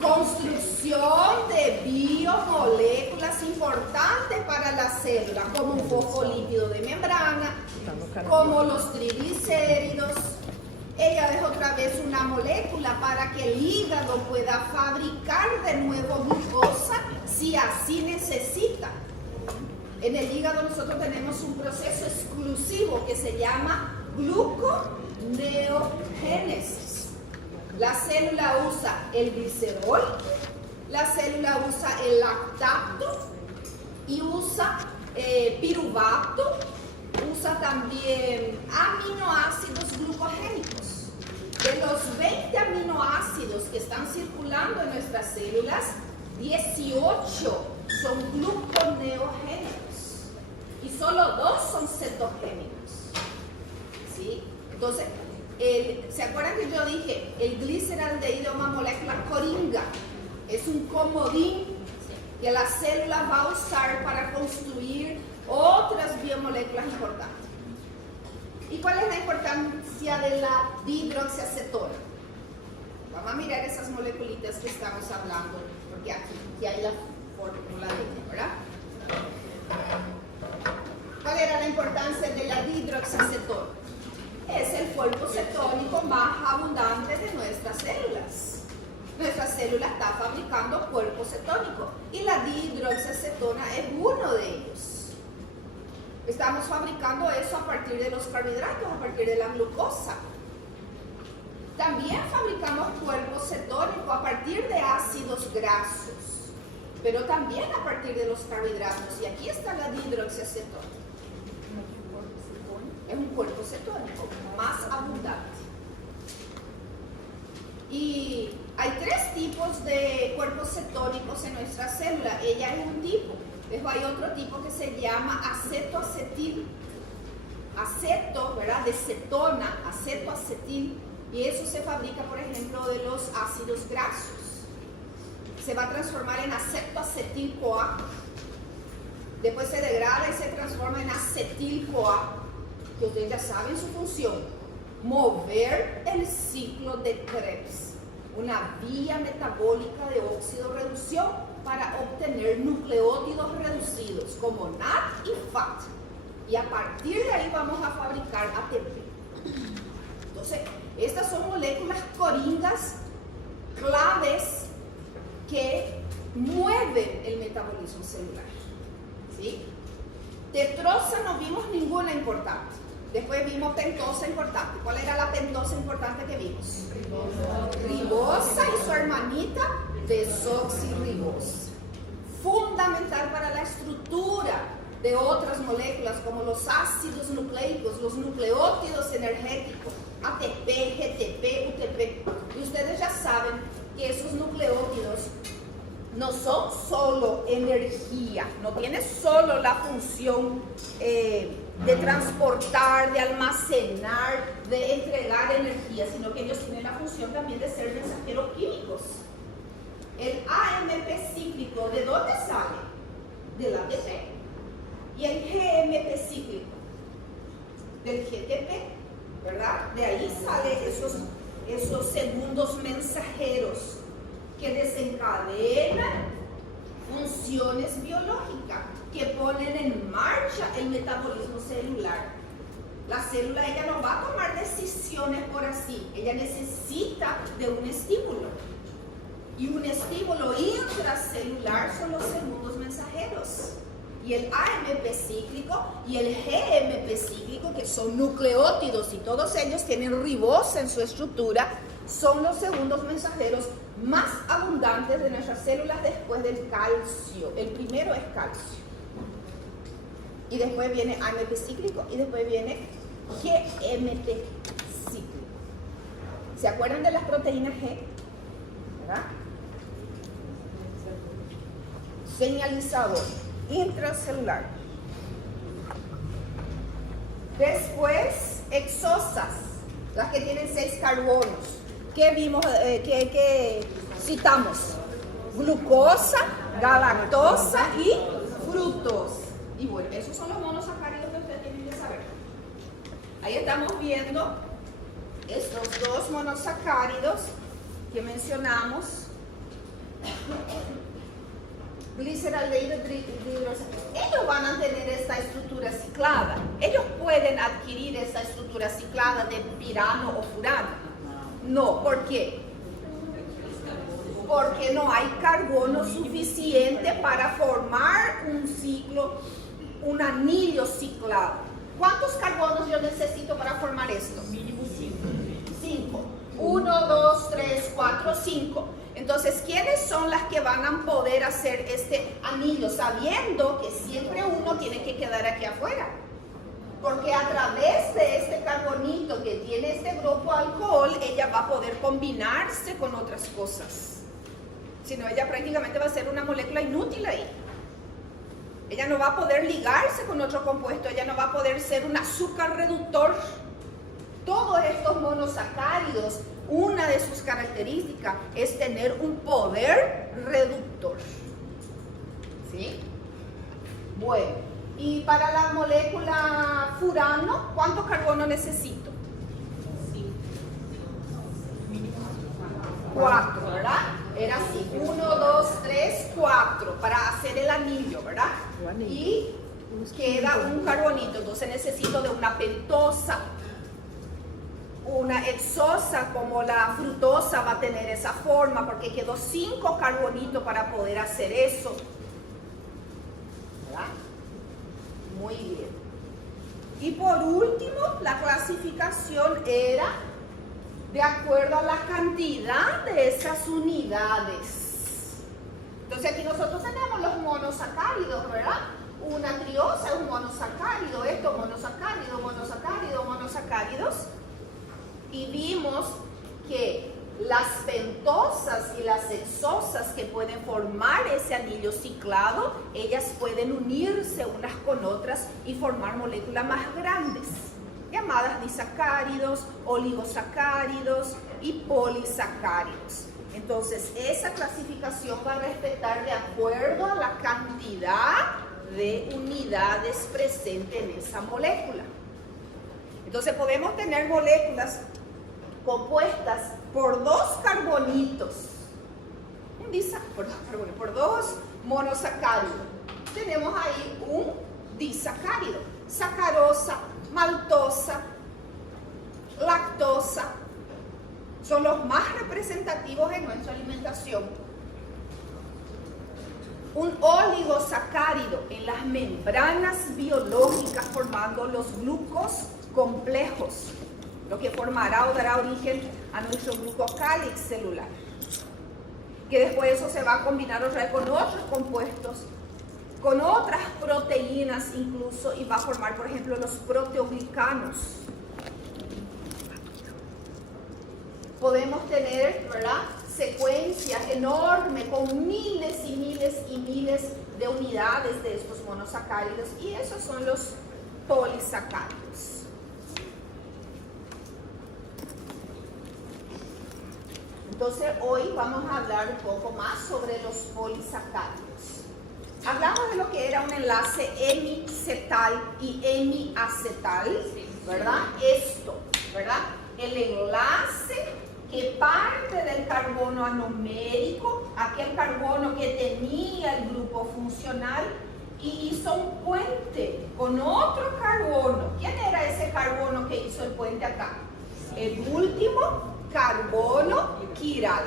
Construcción de biomoléculas importantes para la célula, como un fosfolípido de membrana, como los triglicéridos. Ella es otra vez una molécula para que el hígado pueda fabricar de nuevo glucosa si así necesita. En el hígado nosotros tenemos un proceso exclusivo que se llama gluconeogénesis. La célula usa el glicerol, la célula usa el lactato y usa piruvato, usa también aminoácidos glucogénicos. De los 20 aminoácidos que están circulando en nuestras células, 18 son gluconeogénicos y solo 2 son cetogénicos. ¿Sí? Entonces, ¿se acuerdan que yo dije? El gliceraldehído es una molécula coringa, es un comodín que la célula va a usar para construir otras biomoléculas importantes. ¿Y cuál es la importancia de la dihidroxiacetona? Vamos a mirar esas moleculitas que estamos hablando, porque aquí hay la fórmula de ella, ¿verdad? ¿Cuál era la importancia de la dihidroxiacetona? Es el cuerpo cetónico más abundante de nuestras células. Nuestra célula está fabricando cuerpo cetónico y la dihidroxiacetona es uno de ellos. Estamos fabricando eso a partir de los carbohidratos, a partir de la glucosa. También fabricamos cuerpo cetónico a partir de ácidos grasos, pero también a partir de los carbohidratos. Y aquí está la dihidroxiacetona. Es un cuerpo cetónico más abundante. Y hay 3 tipos de cuerpos cetónicos en nuestra célula. Ella es un tipo. Después hay otro tipo que se llama acetoacetil. Aceto, ¿verdad? De cetona, acetoacetil. Y eso se fabrica, por ejemplo, de los ácidos grasos. Se va a transformar en acetoacetil-CoA. Después se degrada y se transforma en acetil-CoA. Que ustedes ya saben su función, mover el ciclo de Krebs, una vía metabólica de oxidorreducción para obtener nucleótidos reducidos como NAD y FAT. Y a partir de ahí vamos a fabricar ATP. Entonces, estas son moléculas coringas claves que mueven el metabolismo celular. ¿Sí? Tetrosa no vimos ninguna importante. Después vimos pentosa importante. ¿Cuál era la pentosa importante que vimos? Ribosa y su hermanita desoxirribosa. Fundamental para la estructura de otras moléculas como los ácidos nucleicos, los nucleótidos energéticos, ATP, GTP, UTP. Y ustedes ya saben que esos nucleótidos no son solo energía, no tienen solo la función de transportar, de almacenar, de entregar energía, sino que ellos tienen la función también de ser mensajeros químicos. El AMP cíclico, ¿de dónde sale? Del ATP. Y el GMP cíclico, del GTP, ¿verdad? De ahí salen esos segundos mensajeros que desencadenan funciones biológicas, que ponen en marcha el metabolismo celular. La célula, ella no va a tomar decisiones por así, ella necesita de un estímulo. Y un estímulo intracelular son los segundos mensajeros. Y el AMP cíclico y el GMP cíclico, que son nucleótidos y todos ellos tienen ribosa en su estructura, son los segundos mensajeros más abundantes de nuestras células después del calcio. El primero es calcio. Y después viene AMP cíclico y después viene GMP cíclico. ¿Se acuerdan de las proteínas G? ¿Verdad? Señalizador intracelular. Después, exosas, las que tienen 6 carbonos. ¿Qué vimos? ¿Qué citamos? Glucosa, galactosa y fructosa. Y bueno, esos son los monosacáridos que ustedes tienen que saber. Ahí estamos viendo estos 2 monosacáridos que mencionamos, glyceraldehyde, ellos van a tener esta estructura ciclada. Ellos pueden adquirir esta estructura ciclada de pirano o furano. No, ¿por qué? Porque no hay carbono suficiente para formar un ciclo, un anillo ciclado. ¿Cuántos carbonos yo necesito para formar esto? Mínimo 5. 1, 2, 3, 4, 5. Entonces, ¿quiénes son las que van a poder hacer este anillo? Sabiendo que siempre uno tiene que quedar aquí afuera. Porque a través de este carbonito que tiene este grupo alcohol, ella va a poder combinarse con otras cosas. Si no, ella prácticamente va a ser una molécula inútil ahí. Ella no va a poder ligarse con otro compuesto, ella no va a poder ser un azúcar reductor. Todos estos monosacáridos, una de sus características es tener un poder reductor. ¿Sí? Bueno, y para la molécula furano, ¿cuánto carbono necesito? 4, ¿verdad? Era así, 1, 2, 3, 4 para hacer el anillo, ¿verdad? Y queda un carbonito, entonces necesito de una pentosa. Una hexosa como la frutosa va a tener esa forma porque quedó 5 carbonitos para poder hacer eso. ¿Verdad? Muy bien. Y por último, la clasificación era de acuerdo a la cantidad de esas unidades. Entonces aquí nosotros tenemos los monosacáridos, ¿verdad? Una triosa es un monosacárido, esto monosacárido, monosacárido, monosacáridos. Y vimos que las pentosas y las hexosas que pueden formar ese anillo ciclado, ellas pueden unirse unas con otras y formar moléculas más grandes, llamadas disacáridos, oligosacáridos y polisacáridos. Entonces, esa clasificación va a respetar de acuerdo a la cantidad de unidades presentes en esa molécula. Entonces, podemos tener moléculas compuestas por 2 carbonitos, por 2 monosacáridos. Tenemos ahí un disacárido, sacarosa, maltosa, lactosa, son los más representativos en nuestra alimentación. Un oligosacárido en las membranas biológicas formando los glucos complejos, lo que formará o dará origen a nuestro glucocálix celular, que después eso se va a combinar otra vez con otros compuestos, con otras proteínas incluso, y va a formar, por ejemplo, los proteoglicanos. Podemos tener, ¿verdad?, secuencias enormes con miles y miles y miles de unidades de estos monosacáridos, y esos son los polisacáridos. Entonces hoy vamos a hablar un poco más sobre los polisacáridos. Hablamos de lo que era un enlace hemicetal y hemiacetal, ¿verdad? Esto, ¿verdad? El enlace que parte del carbono anomérico, aquel carbono que tenía el grupo funcional, y hizo un puente con otro carbono. ¿Quién era ese carbono que hizo el puente acá? El último carbono quiral.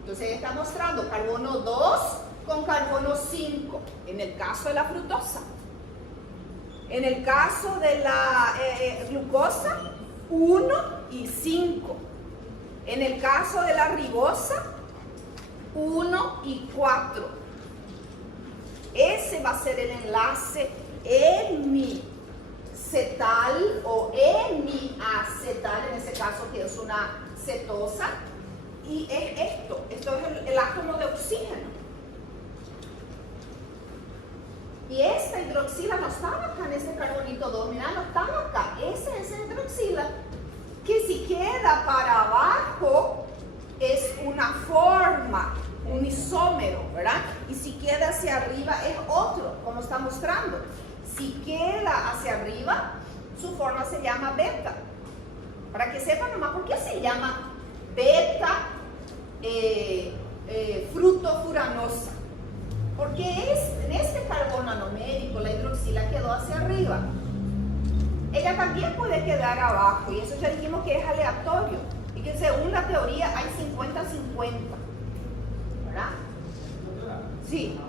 Entonces está mostrando carbono 2 con carbono 5 en el caso de la fructosa. En el caso de la glucosa, 1 y 5. En el caso de la ribosa, 1 y 4. Ese va a ser el enlace hemicetal o hemiacetal, en ese caso que es una cetosa, y es esto es el átomo de oxígeno. Y esta hidroxila no estaba acá en este carbonito 2, mira, no estaba acá. Esa es la hidroxila, que si queda para abajo es una forma, un isómero, ¿verdad? Y si queda hacia arriba es otro, como está mostrando. Si queda hacia arriba, su forma se llama beta. Para que sepan nomás por qué se llama beta ella también puede quedar abajo, y eso ya dijimos que es aleatorio, y que según la teoría hay 50-50, ¿verdad? Sí.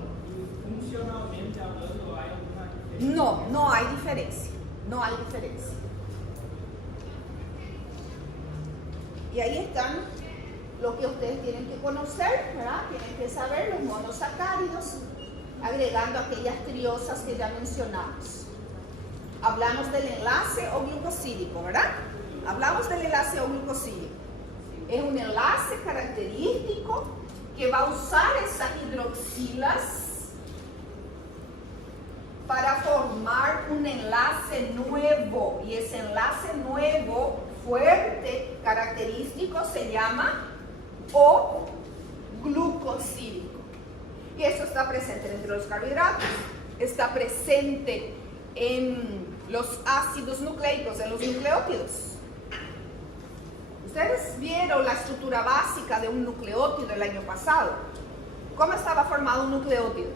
Funcionalmente hablando, ¿hay alguna diferencia? No, no hay diferencia, no hay diferencia. Y ahí están lo que ustedes tienen que conocer, ¿verdad? Tienen que saber los monosacáridos, agregando aquellas triosas que ya mencionamos. Hablamos del enlace O-glucosídico, ¿verdad? Hablamos del enlace O-glucosídico. Es un enlace característico que va a usar esas hidroxilas para formar un enlace nuevo, y ese enlace nuevo fuerte característico se llama O-glucosídico, y eso está presente entre los carbohidratos, está presente en los ácidos nucleicos, en los nucleótidos. Ustedes vieron la estructura básica de un nucleótido el año pasado. ¿Cómo estaba formado un nucleótido?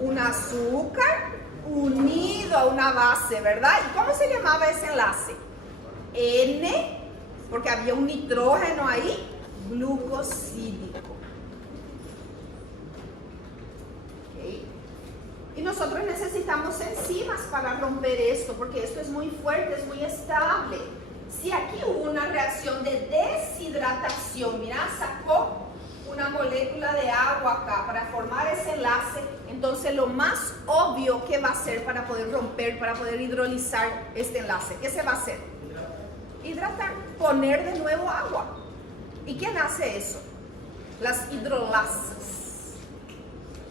Un azúcar unido a una base, ¿verdad? ¿Y cómo se llamaba ese enlace? N, porque había un nitrógeno ahí, glucosídico. ¿Okay? Y nosotros necesitamos enzimas para romper esto, porque esto es muy fuerte, es muy estable. Si aquí hubo una reacción de deshidratación, mira, sacó una molécula de agua acá para formar ese enlace, entonces lo más obvio que va a hacer para poder romper, para poder hidrolizar este enlace, ¿qué se va a hacer? Hidratar, poner de nuevo agua. ¿Y quién hace eso? Las hidrolasas.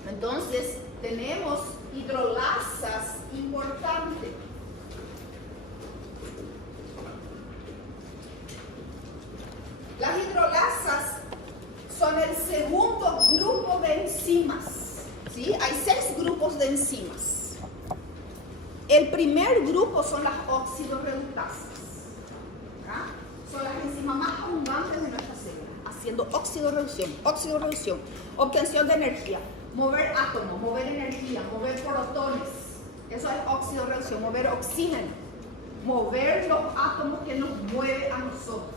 Entonces tenemos hidrolasas importantes. Las hidrolasas son el segundo grupo de enzimas, ¿sí? Hay 6 grupos de enzimas. El primer grupo son las oxidorreductasas, ¿verdad? Son las enzimas más abundantes de nuestra célula, haciendo oxidorreducción, obtención de energía, mover átomos, mover energía, mover protones. Eso es oxidorreducción, mover oxígeno, mover los átomos que nos mueven a nosotros.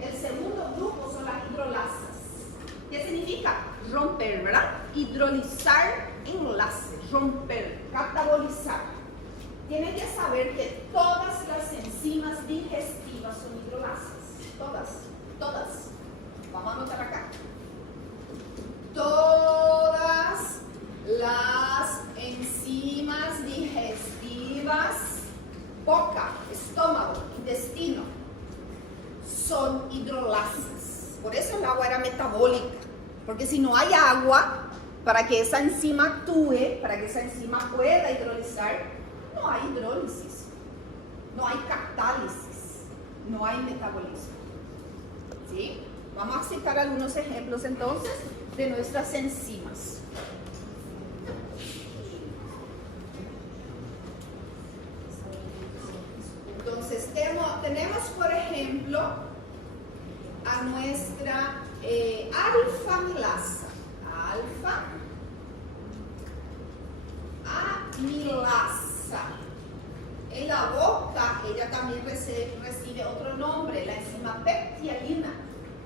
El segundo grupo son las hidrolasas. ¿Qué significa? Romper, ¿verdad? Hidrolizar enlaces, romper, catabolizar. Tienen que saber que todas las enzimas digestivas son hidrolasas. Todas. Vamos a anotar acá. Todas las enzimas digestivas, boca, estómago, intestino, son hidrolasas. Por eso el agua era metabólica, porque si no hay agua para que esa enzima actúe, para que esa enzima pueda hidrolizar, no hay hidrólisis, no hay catálisis, no hay metabolismo. ¿Sí? Vamos a citar algunos ejemplos entonces de nuestras enzimas. Entonces tenemos por ejemplo a nuestra alfa-amilasa. Alfa-amilasa. En la boca ella también recibe otro nombre, la enzima pectialina,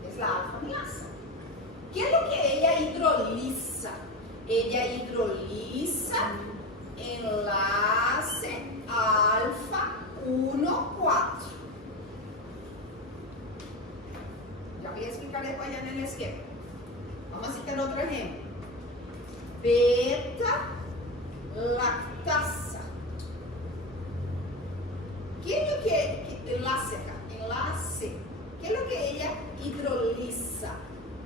es la alfa-amilasa. ¿Qué es lo que ella hidroliza? Ella hidroliza enlace alfa 1,4. Ya voy a explicar después allá en el esquema. Vamos a citar otro ejemplo. Beta lactasa. ¿Qué es lo que enlace acá? Enlace. ¿Qué es lo que ella hidroliza?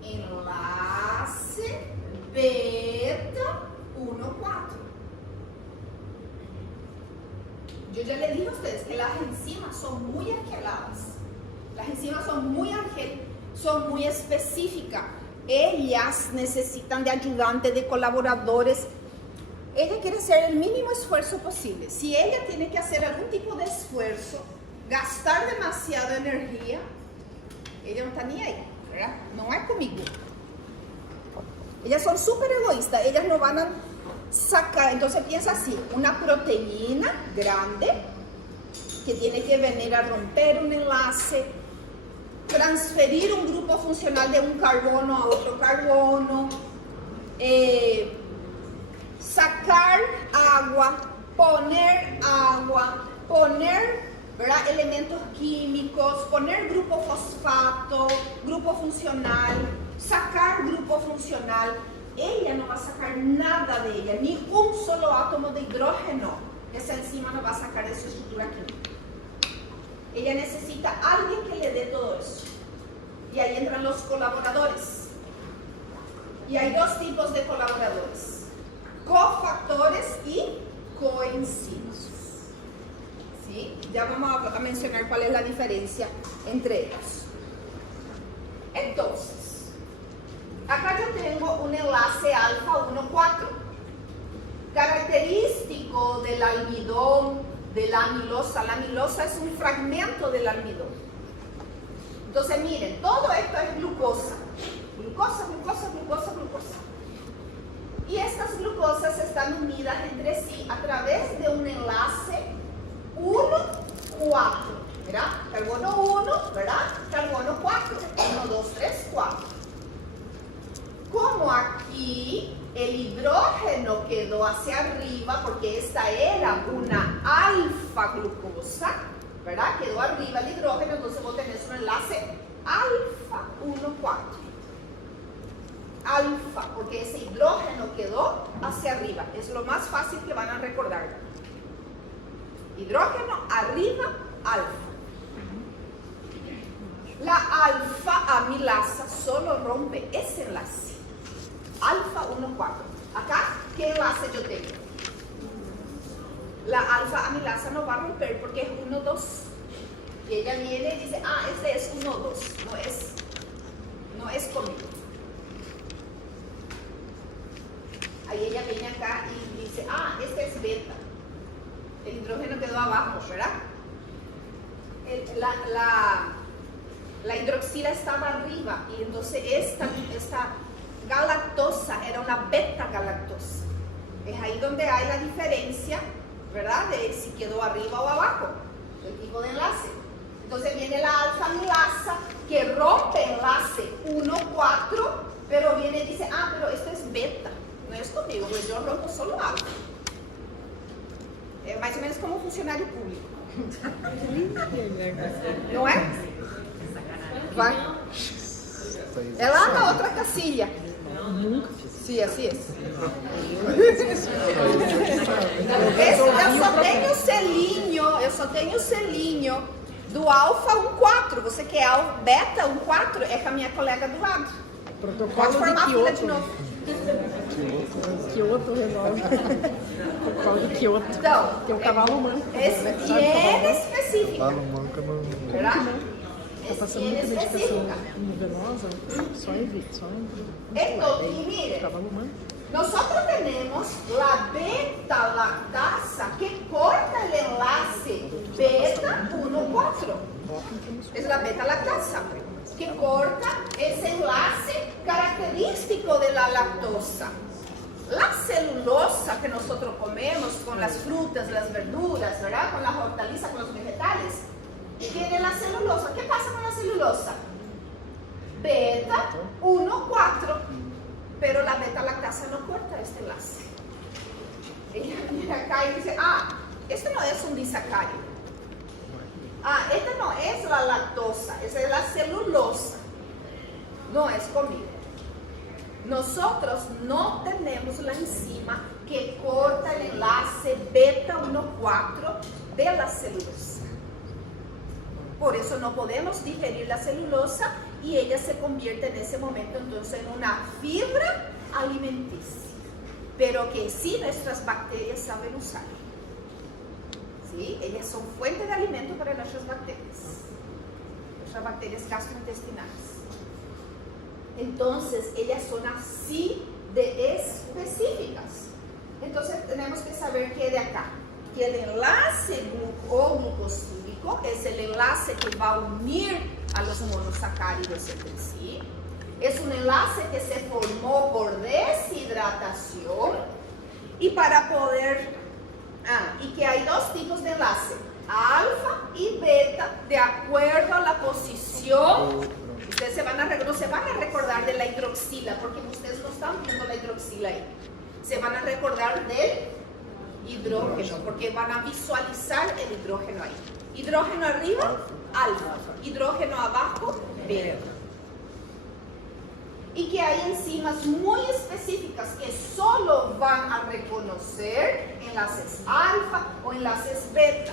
Enlace beta 1,4. Yo ya le dije a ustedes que las enzimas son muy argeladas. Las enzimas son muy específicas. Ellas necesitan de ayudantes, de colaboradores. Ella quiere hacer el mínimo esfuerzo posible. Si ella tiene que hacer algún tipo de esfuerzo, gastar demasiada energía, ella no está ni ahí, ¿verdad? No es conmigo. Ellas son súper egoístas. Ellas no van a sacar, entonces piensa así, una proteína grande que tiene que venir a romper un enlace, transferir un grupo funcional de un carbono a otro carbono, sacar agua, poner, ¿verdad?, elementos químicos, poner grupo fosfato, grupo funcional, sacar grupo funcional. Ella no va a sacar nada de ella, ni un solo átomo de hidrógeno. Esa enzima no va a sacar de su estructura química. Ella necesita a alguien que le dé todo eso. Y ahí entran los colaboradores. Y hay dos tipos de colaboradores: cofactores y coenzimas. ¿Sí? Ya vamos a mencionar cuál es la diferencia entre ellos. Entonces, acá yo tengo un enlace alfa 1,4. Característico del almidón, de la amilosa. La amilosa es un fragmento del almidón. Entonces miren, todo esto es glucosa. Glucosa, glucosa, glucosa, glucosa. Y estas glucosas están unidas entre sí a través de un enlace 1,4. ¿Verdad? Carbono 1, ¿verdad? Carbono 4. 1, 2, 3, 4. Como aquí el hidrógeno quedó hacia arriba, porque esta era una alfa glucosa, ¿verdad? Quedó arriba el hidrógeno, entonces vos tenés un enlace alfa 1,4. Alfa, porque ese hidrógeno quedó hacia arriba. Es lo más fácil que van a recordar. Hidrógeno arriba, alfa. La alfa amilasa solo rompe ese enlace. Alfa 1,4. Acá, ¿qué enlace yo tengo? La alfa amilasa no va a romper porque es 1,2. Y ella viene y dice, ah, este es 1,2. No es conmigo. Ahí ella viene acá y dice, ah, este es beta. El hidrógeno quedó abajo, ¿verdad? La hidroxila estaba arriba y entonces esta galactosa era una beta galactosa. Es ahí donde hay la diferencia, ¿verdad?, de si quedó arriba o abajo, el tipo de enlace. Entonces viene la alfa amilasa que rompe enlace 1,4, pero viene y dice, ah, pero esto es beta. No es conmigo, pues yo rompo solo alfa. Es más o menos como un funcionario público. ¿No es? Vai. É lá na outra casilha. Sim, assim é. Eu só tenho o selinho do alfa 1,4. Você quer beta 1,4? É com a minha colega do lado. Pode formar a fila de novo. Kyoto resolve. Protocolo de Kyoto. Então, tem um cavalo manco. E é específica. Cavalo manco não. Será? Tá passando muita medicação endovenosa, só evite. Então, y mire, Cavalo manco. nosotros tenemos la beta-lactasa que corta el enlace beta 1,4. Es la beta-lactasa que corta ese enlace característico de la lactosa. La celulosa que nosotros comemos con las frutas, las verduras, ¿verdad?, con las hortalizas, con los vegetales, tiene la celulosa. ¿Qué pasa con la celulosa? Beta 1,4. Pero la beta-lactasa no corta este enlace. Ella viene acá y dice, ah, esto no es un disacárido. Ah, esta no es la lactosa, esa es la celulosa. No es conmigo. Nosotros no tenemos la enzima que corta el enlace beta 1,4 de la celulosa. Por eso no podemos digerir la celulosa y ella se convierte en ese momento entonces en una fibra alimenticia, pero que sí nuestras bacterias saben usar. ¿Sí? Ellas son fuente de alimento para nuestras bacterias gastrointestinales. Entonces, ellas son así de específicas. Entonces, tenemos que saber que de acá, que el enlace glucosílico es el enlace que va a unir a los monosacáridos entre sí. Es un enlace que se formó por deshidratación Y para poder, y que hay dos tipos de enlace, alfa y beta, de acuerdo a la posición. Ustedes no se van a recordar de la hidroxila, porque ustedes no están viendo la hidroxila ahí. Se van a recordar del hidrógeno, porque van a visualizar el hidrógeno ahí. Hidrógeno arriba, alfa. Hidrógeno abajo, beta. Y que hay enzimas muy específicas que solo van a reconocer enlaces alfa o enlaces beta,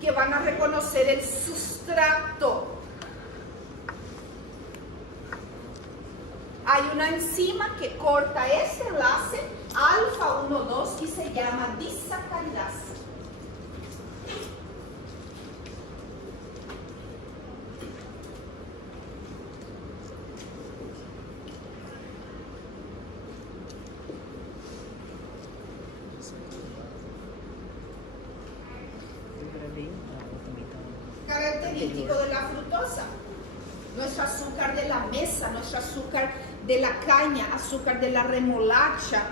que van a reconocer el sustrato. Hay una enzima que corta ese enlace alfa 1,2 y se llama disacaridasa. Característico de la fructosa, nuestro azúcar de la mesa, nuestro azúcar de la caña, azúcar de la remolacha,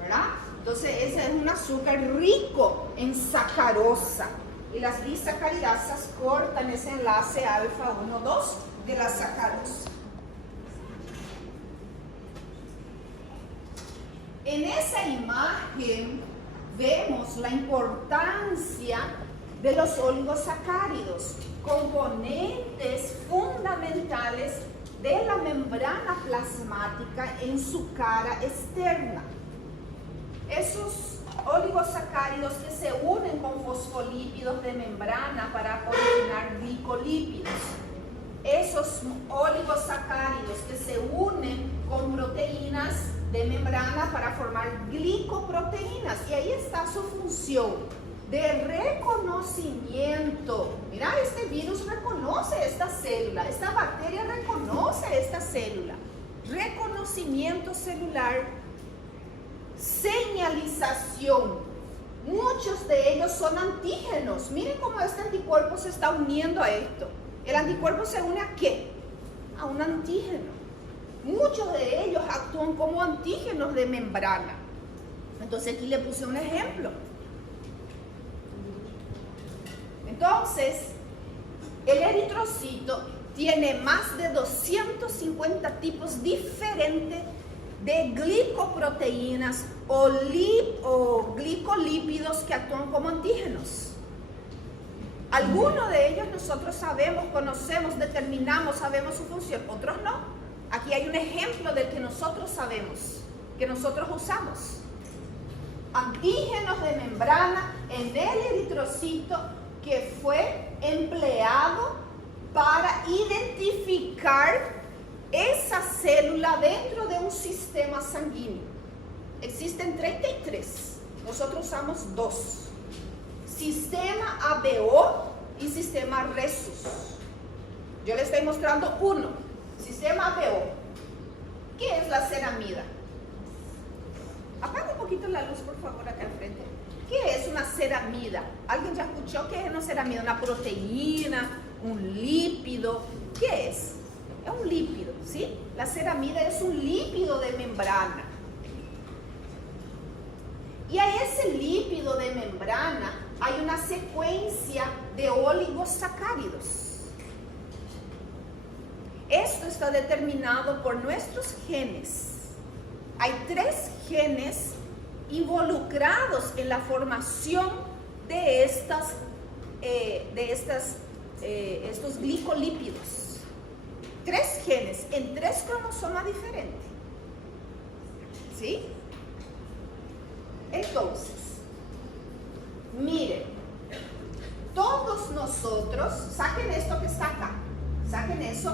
¿verdad? Entonces ese es un azúcar rico en sacarosa, y las disacaridasas cortan ese enlace alfa 1,2 de la sacarosa. En esa imagen vemos la importancia de los oligosacáridos, componentes fundamentales de la membrana plasmática en su cara externa. Esos oligosacáridos que se unen con fosfolípidos de membrana para originar glicolípidos. Esos oligosacáridos que se unen con proteínas de membrana para formar glicoproteínas. Y ahí está su función de reconocimiento. Mira, este virus reconoce esta célula, esta bacteria reconoce esta célula. Reconocimiento celular, señalización. Muchos de ellos son antígenos. Miren cómo este anticuerpo se está uniendo a esto. ¿El anticuerpo se une a qué? A un antígeno. Muchos de ellos actúan como antígenos de membrana. Entonces aquí le puse un ejemplo. Entonces, el eritrocito tiene más de 250 tipos diferentes de glicoproteínas o glicolípidos que actúan como antígenos. Algunos de ellos nosotros sabemos, conocemos, determinamos, sabemos su función, otros no. Aquí hay un ejemplo del que nosotros sabemos, que nosotros usamos. Antígenos de membrana en el eritrocito, que fue empleado para identificar esa célula dentro de un sistema sanguíneo. Existen 33, nosotros usamos 2. Sistema ABO y sistema Rhesus. Yo les estoy mostrando uno, sistema ABO. ¿Qué es la ceramida? Apaga un poquito la luz, por favor, acá al frente. ¿Qué es una ceramida? ¿Alguien ya escuchó qué es una ceramida? ¿Una proteína? ¿Un lípido? ¿Qué es? Es un lípido, ¿sí? La ceramida es un lípido de membrana. Y a ese lípido de membrana hay una secuencia de oligosacáridos. Esto está determinado por nuestros genes. Hay 3 genes involucrados en la formación de estos glicolípidos. 3 genes en 3 cromosomas diferentes. ¿Sí? Entonces, miren, todos nosotros, saquen esto que está acá, saquen eso,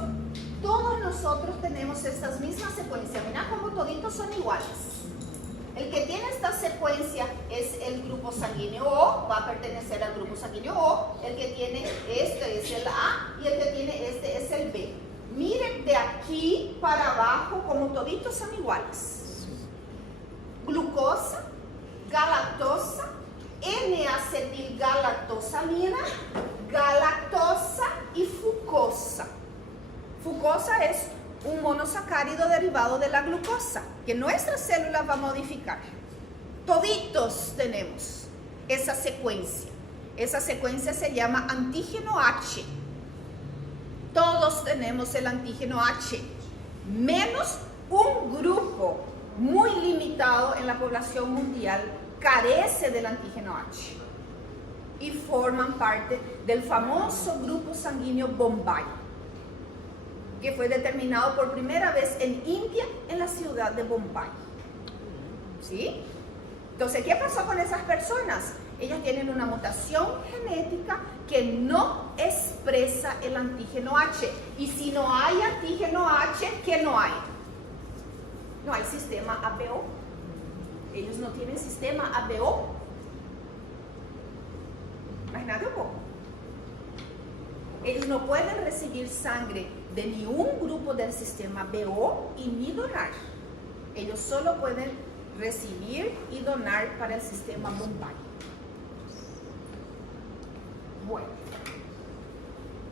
todos nosotros tenemos estas mismas secuencias. Mira cómo toditos son iguales. El que tiene esta secuencia es el grupo sanguíneo O, va a pertenecer al grupo sanguíneo O. El que tiene este es el A y el que tiene este es el B. Miren de aquí para abajo como toditos son iguales. Glucosa, galactosa, N-acetilgalactosamina, galactosa y fucosa. Fucosa es un monosacárido derivado de la glucosa que nuestra célula va a modificar. Toditos tenemos esa secuencia. Esa secuencia se llama antígeno H. Todos tenemos el antígeno H, menos un grupo muy limitado en la población mundial carece del antígeno H y forman parte del famoso grupo sanguíneo Bombay, que fue determinado por primera vez en India, en la ciudad de Bombay. ¿Sí? Entonces, ¿qué pasó con esas personas? Ellas tienen una mutación genética que no expresa el antígeno H. Y si no hay antígeno H, ¿qué no hay? No hay sistema ABO. Ellos no tienen sistema ABO. Imagínate un poco. Ellos no pueden recibir sangre de ningún grupo del sistema BO y ni donar. Ellos solo pueden recibir y donar para el sistema Bombay. Bueno,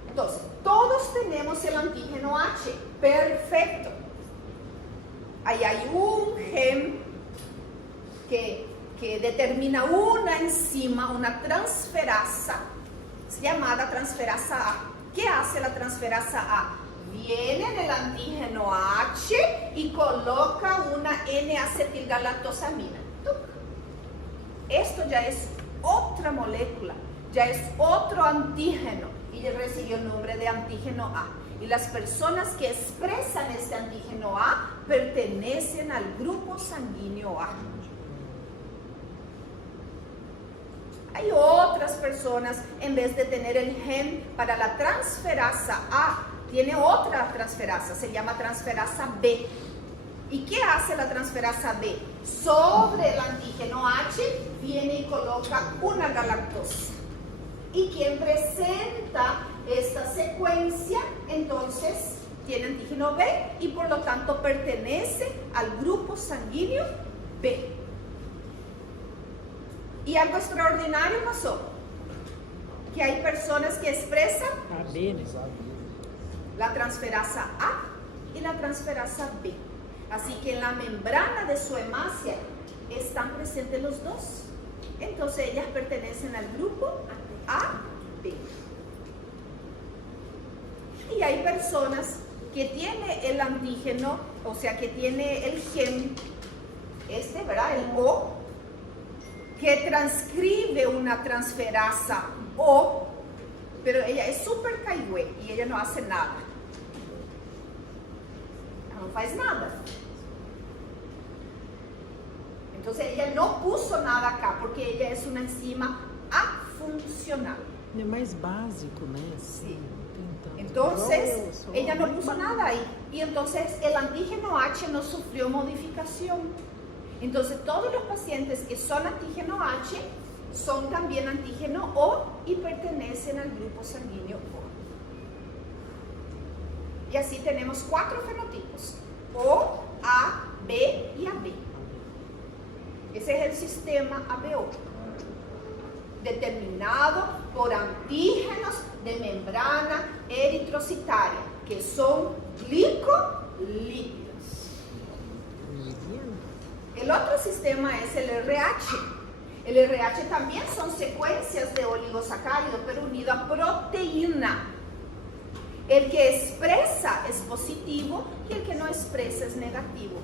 entonces, todos tenemos el antígeno H. Perfecto. Ahí hay un gen que determina una enzima, una transferasa, llamada transferasa A. ¿Qué hace la transferasa A? Viene en el antígeno H y coloca una N-acetilgalactosamina. Esto ya es otra molécula, ya es otro antígeno y ya recibió el nombre de antígeno A. Y las personas que expresan este antígeno A pertenecen al grupo sanguíneo A. Hay otras personas, en vez de tener el gen para la transferasa A, tiene otra transferasa, se llama transferasa B. ¿Y qué hace la transferasa B? Sobre el antígeno H viene y coloca una galactosa. Y quien presenta esta secuencia, entonces, tiene antígeno B y por lo tanto pertenece al grupo sanguíneo B. Y algo extraordinario pasó, que hay personas que expresan la transferasa A y la transferasa B. Así que en la membrana de su hemácia están presentes los dos. Entonces ellas pertenecen al grupo AB. Y hay personas que tienen el antígeno, o sea que tiene el gen, ¿verdad? El O, que transcribe una transferasa O, pero ella es súper caigüe y ella no hace nada. No faz nada. Entonces ella no puso nada acá, porque ella es una enzima afuncional. É mais básico, né? Sí. Entonces, ella no puso nada ahí. Y entonces el antígeno H no sufrió modificación. Entonces, todos los pacientes que son antígeno H son también antígeno O y pertenecen al grupo sanguíneo O. Y así tenemos 4 fenotipos: O, A, B y AB. Ese es el sistema ABO, determinado por antígenos de membrana eritrocitaria, que son glicolípidos. El otro sistema es el RH. El RH también son secuencias de oligosacáridos, pero unido a proteína. El que expresa es positivo y el que no expresa es negativo.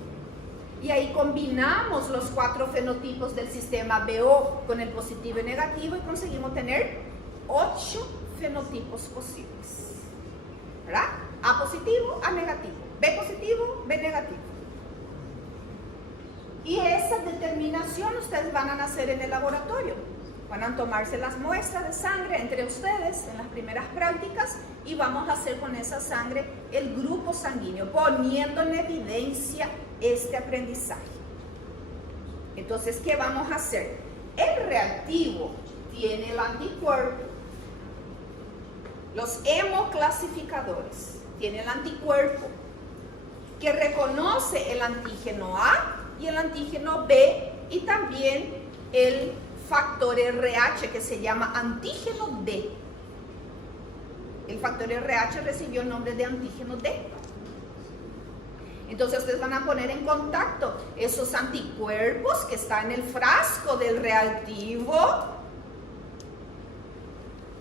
Y ahí combinamos los 4 fenotipos del sistema BO con el positivo y negativo y conseguimos tener 8 fenotipos posibles. ¿Verdad? A positivo, A negativo. B positivo, B negativo. Y esa determinación ustedes van a hacer en el laboratorio. Van a tomarse las muestras de sangre entre ustedes en las primeras prácticas y vamos a hacer con esa sangre el grupo sanguíneo, poniendo en evidencia este aprendizaje. Entonces, ¿qué vamos a hacer? El reactivo tiene el anticuerpo. Los hemoclasificadores tienen el anticuerpo que reconoce el antígeno A y el antígeno B y también el factor RH que se llama antígeno D. El factor RH recibió el nombre de antígeno D. Entonces ustedes van a poner en contacto esos anticuerpos que están en el frasco del reactivo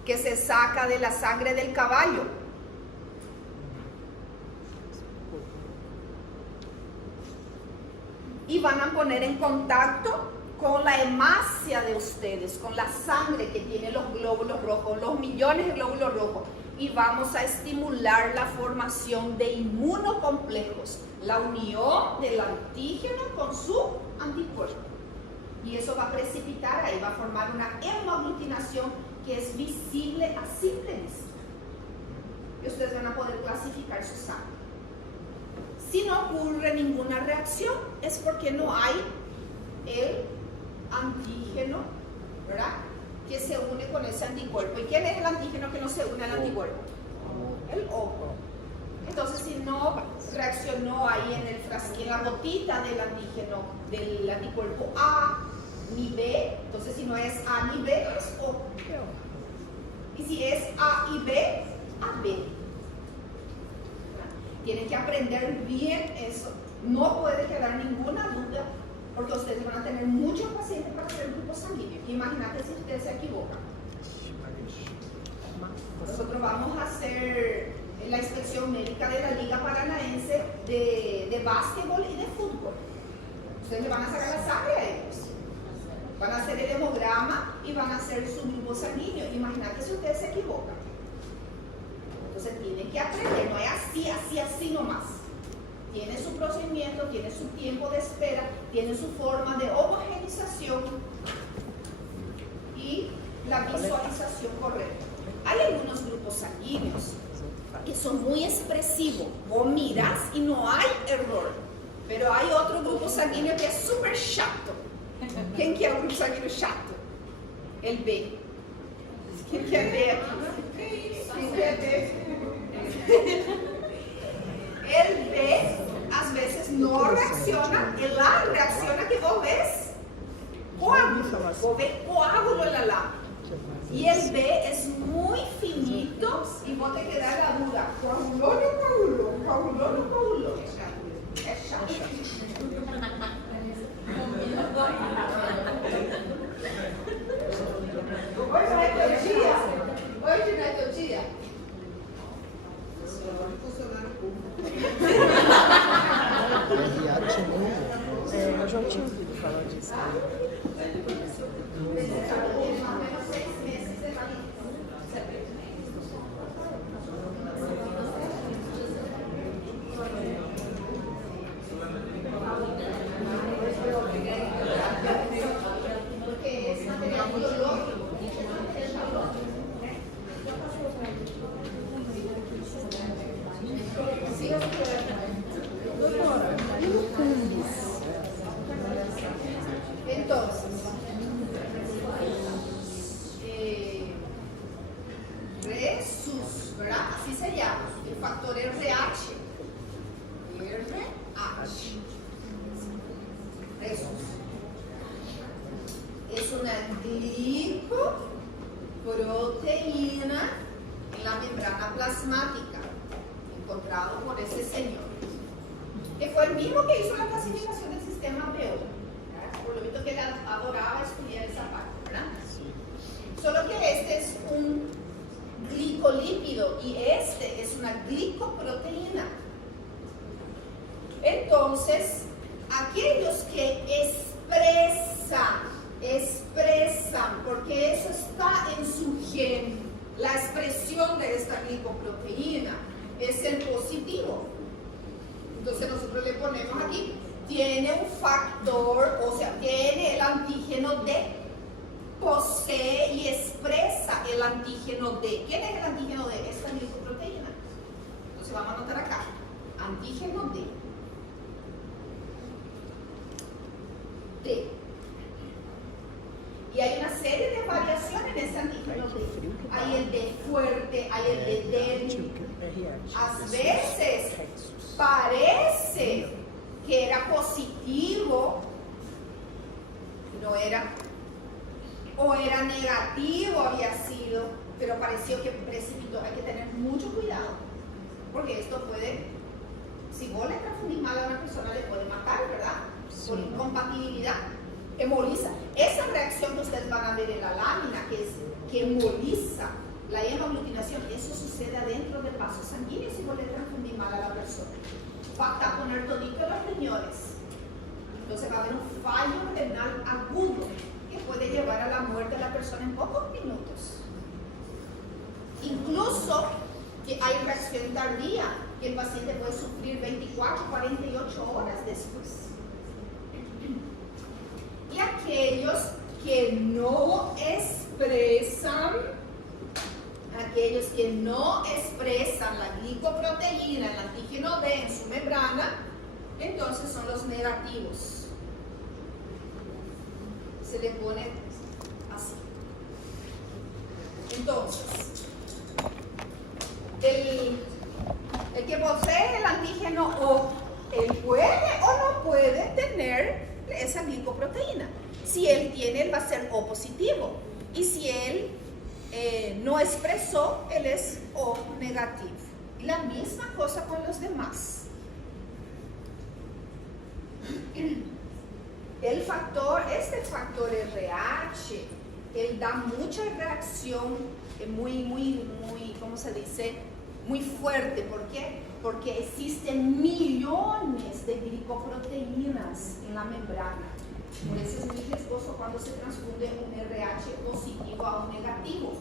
que se saca de la sangre del caballo. Y van a poner en contacto con la hemácia de ustedes, con la sangre que tiene los glóbulos rojos, los millones de glóbulos rojos. Y vamos a estimular la formación de inmunocomplejos, la unión del antígeno con su anticuerpo. Y eso va a precipitar ahí, va a formar una hemoaglutinación que es visible a simple vista. Y ustedes van a poder clasificar su sangre. Si no ocurre ninguna reacción, es porque no hay el antígeno, ¿verdad?, que se une con ese anticuerpo. ¿Y quién es el antígeno que no se une al anticuerpo? El O. Entonces, si no reaccionó ahí en el frasquito, en la gotita del antígeno, del anticuerpo A ni B, entonces si no es A ni B, es O. Y si es A y B, AB. Tienen que aprender bien eso. No puede quedar ninguna duda, porque ustedes van a tener muchos pacientes para hacer grupo sanguíneo. Imagínate si ustedes se equivocan. Nosotros vamos a hacer la inspección médica de la Liga Paranaense de básquetbol y de fútbol. Ustedes le van a sacar la sangre a ellos. Van a hacer el hemograma y van a hacer su grupo sanguíneo. Imagínate si ustedes se equivocan. Entonces tienen que aprender, no es así nomás. Tiene su procedimiento, tiene su tiempo de espera, tiene su forma de homogenización y la visualización correcta. Hay algunos grupos sanguíneos que son muy expresivos. Vos miras y no hay error. Pero hay otro grupo sanguíneo que es súper chato. ¿Quién quiere un grupo sanguíneo chato? El B. ¿Quién quiere B aquí? ¿Quién quiere B? El B a veces no reacciona, el A reacciona que vos ves coágulo, vos ves coágulo en la lámpara. Y el B es muy finito y vos te queda la duda, coágulo o no coágulo, coágulo o no coágulo. Es chato. Hoje não é teu dia? Hoje não é teu dia? Funcionário público. Eu já tinha ouvido falar disso. Es una glicoproteína en la membrana plasmática, encontrado por ese señor, que fue el mismo que hizo la clasificación del sistema PO. Por lo visto que él adoraba estudiar esa parte, ¿verdad? Solo que este es un glicolípido y este es una glicoproteína. Entonces, aquellos que expresan, porque eso está en su gen, la expresión de esta glicoproteína es el positivo. Entonces nosotros le ponemos aquí, tiene un factor, o sea, tiene el antígeno D, posee y expresa el antígeno D. ¿Quién es el antígeno D? Esta glicoproteína. Entonces vamos a anotar acá, antígeno D. D. Y hay una serie de variaciones en ese antígeno D. Hay el D fuerte, hay el D débil. A veces parece que era positivo, no era, o era negativo había sido, pero pareció que precipitó. Hay que tener mucho cuidado, porque esto puede Si vos le transfundís mal a una persona, le puede matar, ¿verdad? Sí. Por incompatibilidad, emboliza. Esa reacción que ustedes van a ver en la lámina, que emboliza la hemoaglutinación, eso sucede adentro del vaso sanguíneo si vos le transfundís mal a la persona. Va a poner todito los riñones. Entonces va a haber un fallo renal agudo que puede llevar a la muerte de la persona en pocos minutos. Incluso que hay reacción tardía, que el paciente puede sufrir 24, 48 horas después. Y aquellos que no expresan la glicoproteína, el antígeno B en su membrana, entonces son los negativos. Se le pone así. Entonces, el que posee el antígeno O, él puede o no puede tener esa glicoproteína. Si él tiene, él va a ser O positivo. Y si él no expresó, él es O negativo. Y la misma cosa con los demás. Este factor RH, él da mucha reacción ¿cómo se dice? Muy fuerte. ¿Por qué? Porque existen millones de glicoproteínas en la membrana. Por eso es muy riesgoso cuando se transfunde un RH positivo a un negativo.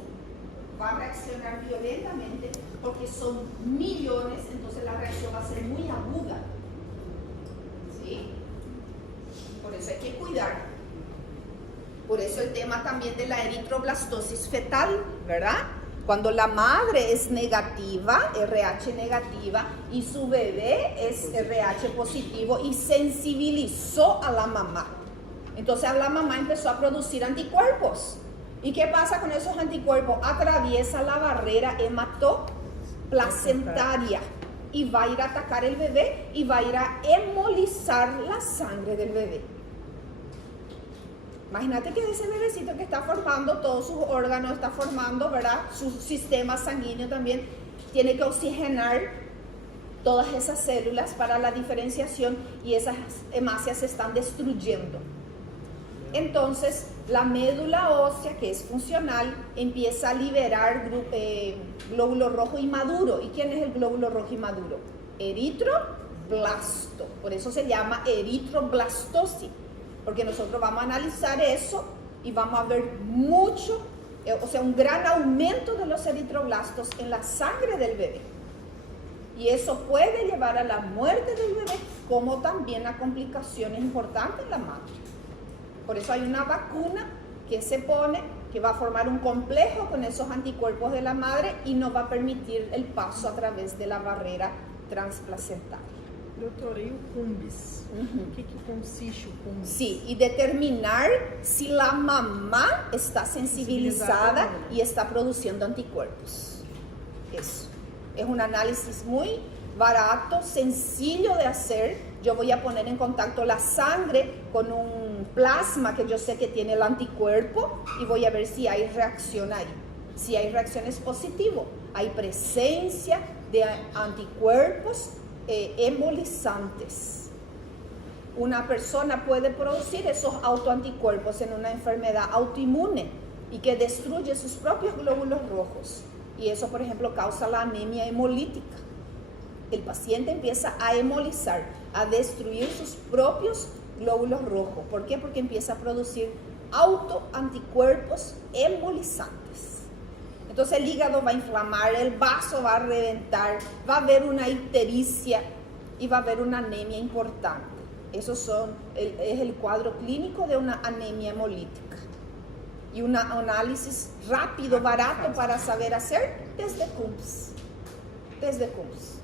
Va a reaccionar violentamente porque son millones, entonces la reacción va a ser muy aguda. ¿Sí? Por eso hay que cuidar. Por eso el tema también de la eritroblastosis fetal, ¿verdad? Cuando la madre es negativa, RH negativa, y su bebé es RH positivo y sensibilizó a la mamá. Entonces la mamá empezó a producir anticuerpos. ¿Y qué pasa con esos anticuerpos? Atraviesa la barrera hematoplacentaria y va a ir a atacar el bebé y va a ir a hemolizar la sangre del bebé. Imagínate que ese bebecito que está formando todos sus órganos, está formando, ¿verdad? Su sistema sanguíneo también tiene que oxigenar todas esas células para la diferenciación y esas hemácias se están destruyendo. Entonces, la médula ósea, que es funcional, empieza a liberar glóbulo rojo inmaduro. ¿Y quién es el glóbulo rojo inmaduro? Eritroblasto. Por eso se llama eritroblastosis. Porque nosotros vamos a analizar eso y vamos a ver un gran aumento de los eritroblastos en la sangre del bebé. Y eso puede llevar a la muerte del bebé, como también a complicaciones importantes en la madre. Por eso hay una vacuna que se pone, que va a formar un complejo con esos anticuerpos de la madre y no va a permitir el paso a través de la barrera transplacentaria. Doutora, e o CUMBIS? O que consiste o CUMBIS? Sí, y determinar si la mamá está sensibilizada y está produciendo anticuerpos. Eso. Es un análisis muy barato, sencillo de hacer. Yo voy a poner en contacto la sangre con un plasma que yo sé que tiene el anticuerpo y voy a ver si hay reacción ahí. Si hay reacción es positivo. Hay presencia de anticuerpos embolizantes. Una persona puede producir esos autoanticuerpos en una enfermedad autoinmune y que destruye sus propios glóbulos rojos. Y eso, por ejemplo, causa la anemia hemolítica. El paciente empieza a hemolizar, a destruir sus propios glóbulos rojos. ¿Por qué? Porque empieza a producir autoanticuerpos embolizantes. Entonces el hígado va a inflamar, el vaso va a reventar, va a haber una ictericia y va a haber una anemia importante. Eso es el cuadro clínico de una anemia hemolítica. Y un análisis rápido, barato para saber hacer desde CUMBS. Desde CUMBS.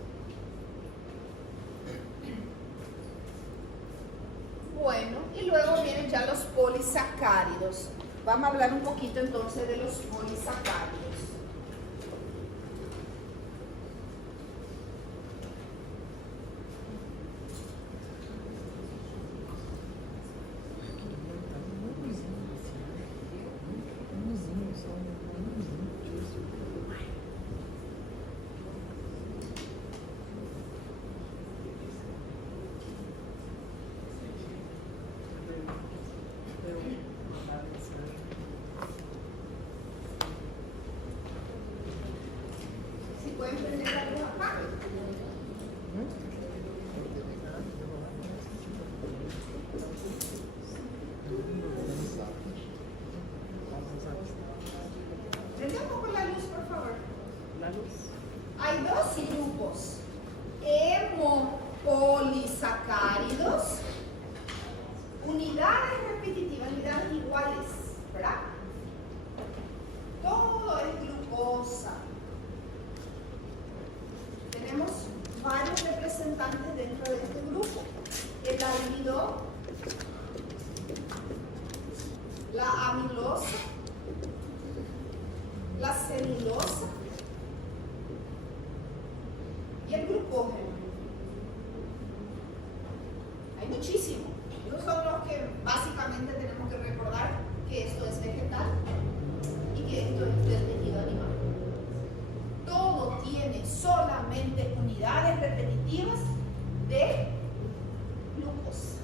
Bueno, y luego vienen ya los polisacáridos. Vamos a hablar un poquito entonces de los polisacáridos. amidón, la amilosa, la celulosa y el glucógeno. Hay muchísimo. Estos son los que básicamente tenemos que recordar que esto es vegetal y que esto es del tejido animal. Todo tiene solamente unidades repetitivas de glucosa.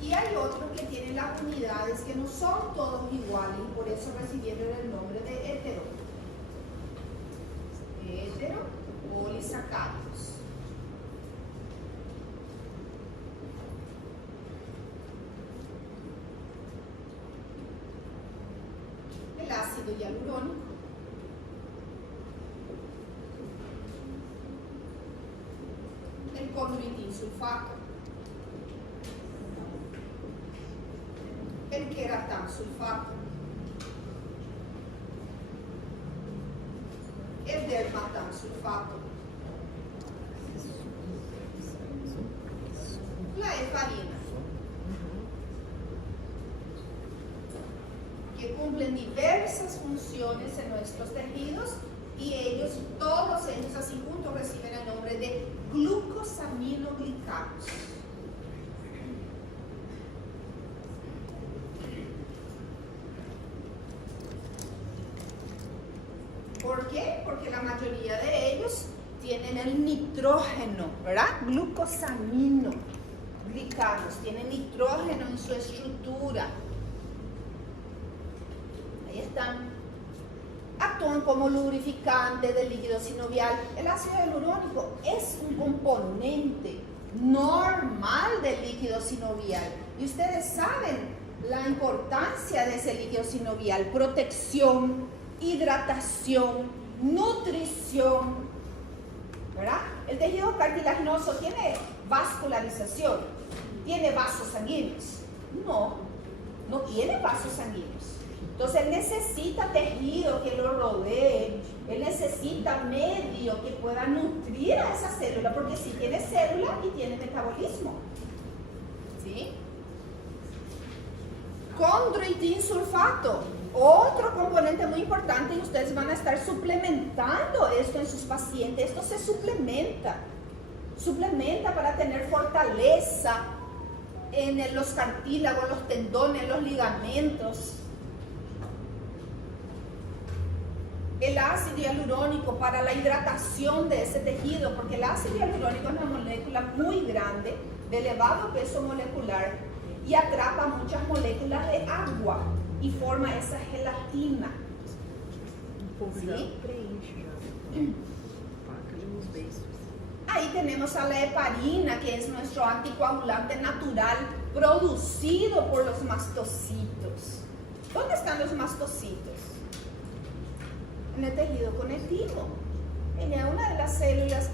Y hay otros que tienen las unidades que no son todos iguales y por eso recibieron el nombre de hetero. Heteropolisacáridos. El ácido hialurónico, el condroitinsulfato, el queratansulfato, el dermatansulfato, la heparina, que cumplen diversas funciones en nuestros tejidos y todos ellos así juntos reciben el nombre de glucosaminoglicanos. ¿Por qué? Porque la mayoría de ellos tienen el nitrógeno, ¿verdad? Glucosaminoglicanos, tienen nitrógeno en su estructura. Ahí están. Actúan como lubrificante del líquido sinovial. El ácido hialurónico es un componente normal del líquido sinovial. Y ustedes saben la importancia de ese líquido sinovial: protección, hidratación, nutrición, ¿verdad? El tejido cartilaginoso tiene vascularización, tiene vasos sanguíneos. No tiene vasos sanguíneos. Entonces él necesita tejido que lo rodee, él necesita medio que pueda nutrir a esa célula, porque sí tiene célula y tiene metabolismo. ¿Sí? Condroitinsulfato, otro componente muy importante, y ustedes van a estar suplementando esto en sus pacientes. Esto se suplementa para tener fortaleza en los cartílagos, los tendones, los ligamentos. El ácido hialurónico para la hidratación de ese tejido, porque el ácido hialurónico es una molécula muy grande, de elevado peso molecular, y atrapa muchas moléculas de agua y forma esa gelatina. ¿Sí? Ahí tenemos a la heparina, que es nuestro anticoagulante natural producido por los mastocitos. ¿Dónde están los mastocitos? En el tejido conectivo. Ella es una de las células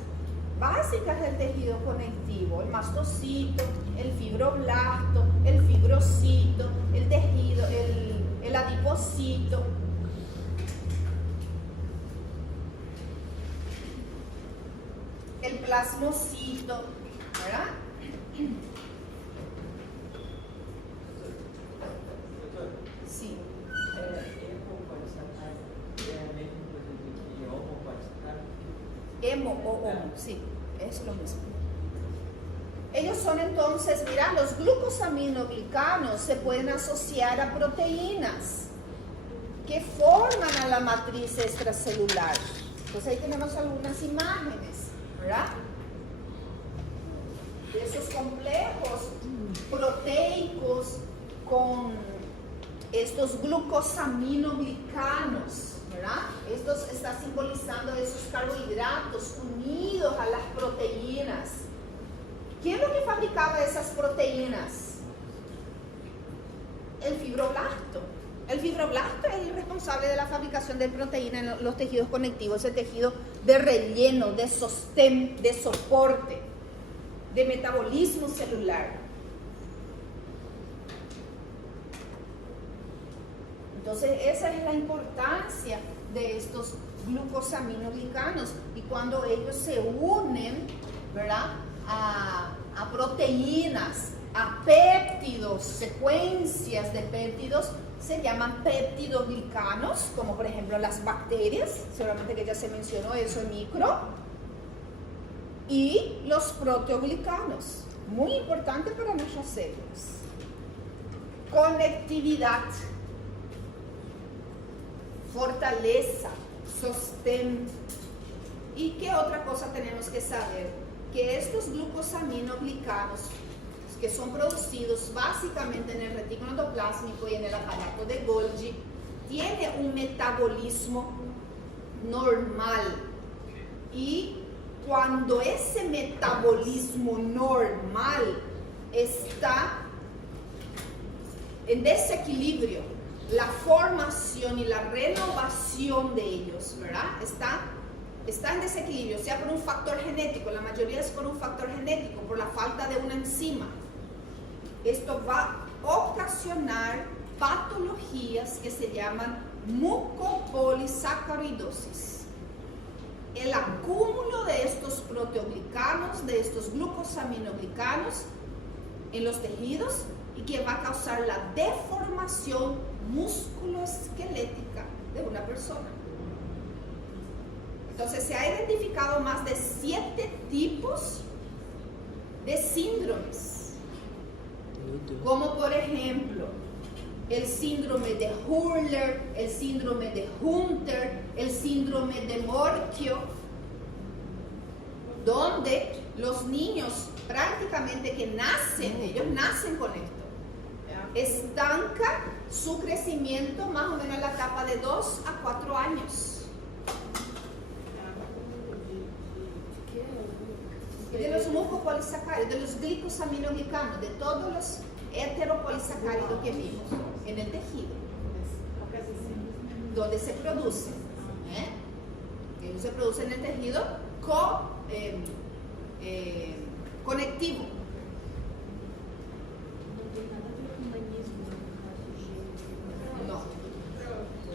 básicas del tejido conectivo: el mastocito, el fibroblasto, el fibrocito, el tejido, el adipocito. El plasmocito, ¿verdad? Sí. Hemo o homo, sí, es lo mismo. Ellos son entonces, mira, los glucosaminoglicanos se pueden asociar a proteínas que forman a la matriz extracelular. Entonces ahí tenemos algunas imágenes, ¿verdad? De esos complejos proteicos con estos glucosaminoglicanos, ¿verdad? Esto está simbolizando esos carbohidratos unidos a las proteínas. ¿Quién es lo que fabricaba esas proteínas? El fibroblasto. El fibroblasto es el responsable de la fabricación de proteínas en los tejidos conectivos, el tejido de relleno, de sostén, de soporte, de metabolismo celular. Entonces esa es la importancia de estos glucosaminoglicanos. Y cuando ellos se unen, ¿verdad?, a proteínas, a péptidos, secuencias de péptidos, se llaman peptidoglicanos, como por ejemplo las bacterias, seguramente que ya se mencionó eso en micro, y los proteoglicanos, muy importante para nuestras células. Conectividad, fortaleza, sostén. ¿Y qué otra cosa tenemos que saber? Que estos glucosaminoglicanos, que son producidos básicamente en el retículo endoplásmico y en el aparato de Golgi, tiene un metabolismo normal. Y cuando ese metabolismo normal está en desequilibrio, la formación y la renovación de ellos, ¿verdad?, está en desequilibrio, sea por un factor genético, la mayoría es por un factor genético, por la falta de una enzima. Esto va a ocasionar patologías que se llaman mucopolisacaridosis. El acúmulo de estos proteoglicanos, de estos glucosaminoglicanos en los tejidos, y que va a causar la deformación musculoesquelética de una persona. Entonces se ha identificado más de 7 tipos de síndromes, como por ejemplo el síndrome de Hurler, el síndrome de Hunter, el síndrome de Morquio, donde los niños prácticamente que nacen, ellos nacen con esto, estanca su crecimiento más o menos en la etapa de 2 a 4 años. De los mucopolisacáridos, de los glicosaminoglicanos, de todos los heteropolisacáridos que vimos en el tejido, donde se producen. Ellos se producen en el tejido conectivo. No.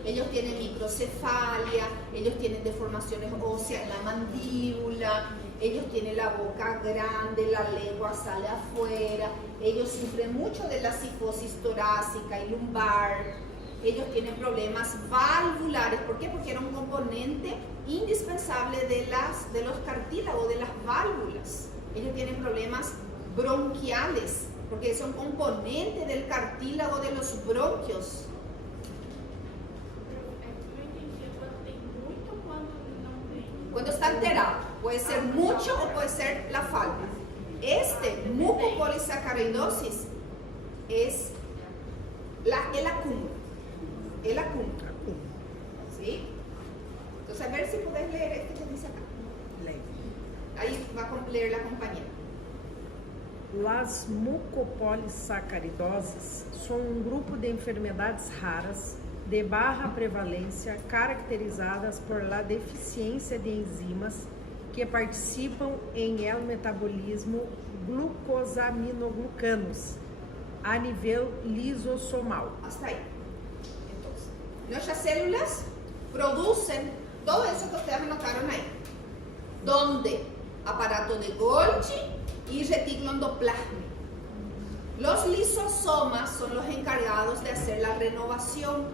Ellos tienen microcefalia, ellos tienen deformaciones óseas en la mandíbula, ellos tienen la boca grande, la lengua sale afuera, ellos sufren mucho de la cifosis torácica y lumbar, ellos tienen problemas valvulares. ¿Por qué? Porque era un componente indispensable de los cartílagos, de las válvulas. Ellos tienen problemas bronquiales, porque son componentes del cartílago de los bronquios. Cuando está alterado, puede ser mucho o puede ser la falta. Mucopolisacaridosis es el acúmulo. El acúmulo. ¿Sí? Entonces, a ver si podés leer este que dice acá. Ahí va a leer la compañera. Las mucopolissacaridoses são grupo de enfermedades raras de baja prevalência caracterizadas por la deficiência de enzimas que participam em el metabolismo glucosaminoglicanos a nível lisosomal. Hasta ahí. Entonces, nuestras células producen todo eso que ustedes notaron ahí. Donde aparato de Golgi y retículo endoplásmico. Los lisosomas son los encargados de hacer la renovación.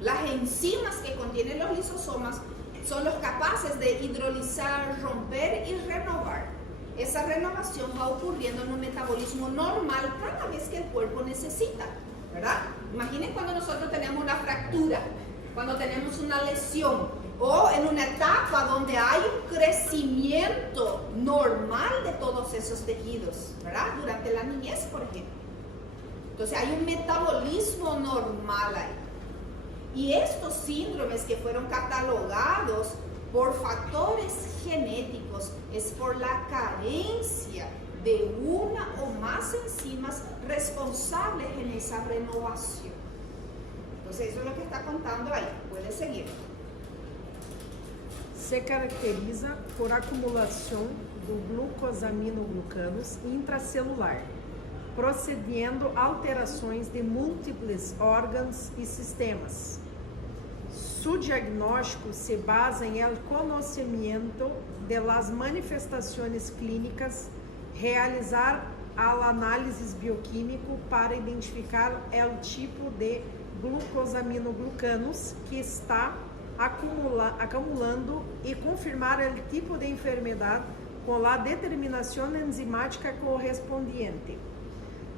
Las enzimas que contienen los lisosomas son los capaces de hidrolizar, romper y renovar. Esa renovación va ocurriendo en un metabolismo normal cada vez que el cuerpo necesita, ¿verdad? Imaginen cuando nosotros tenemos una fractura, cuando tenemos una lesión, o en una etapa donde hay un crecimiento normal de todos esos tejidos, ¿verdad? Durante la niñez, por ejemplo. Entonces hay un metabolismo normal ahí. Y estos síndromes que fueron catalogados por factores genéticos es por la carencia de una o más enzimas responsables en esa renovación. Entonces eso es lo que está contando ahí. Puede seguir. Se caracteriza por acumulação do glucosaminoglicanos intracelular, procedendo alterações de múltiplos órgãos e sistemas. Su diagnóstico se basa en el conocimiento de las manifestaciones clínicas, realizar al análisis bioquímico para identificar el tipo de glucosaminoglucanos que está acumulando y confirmar el tipo de enfermedad con la determinación enzimática correspondiente.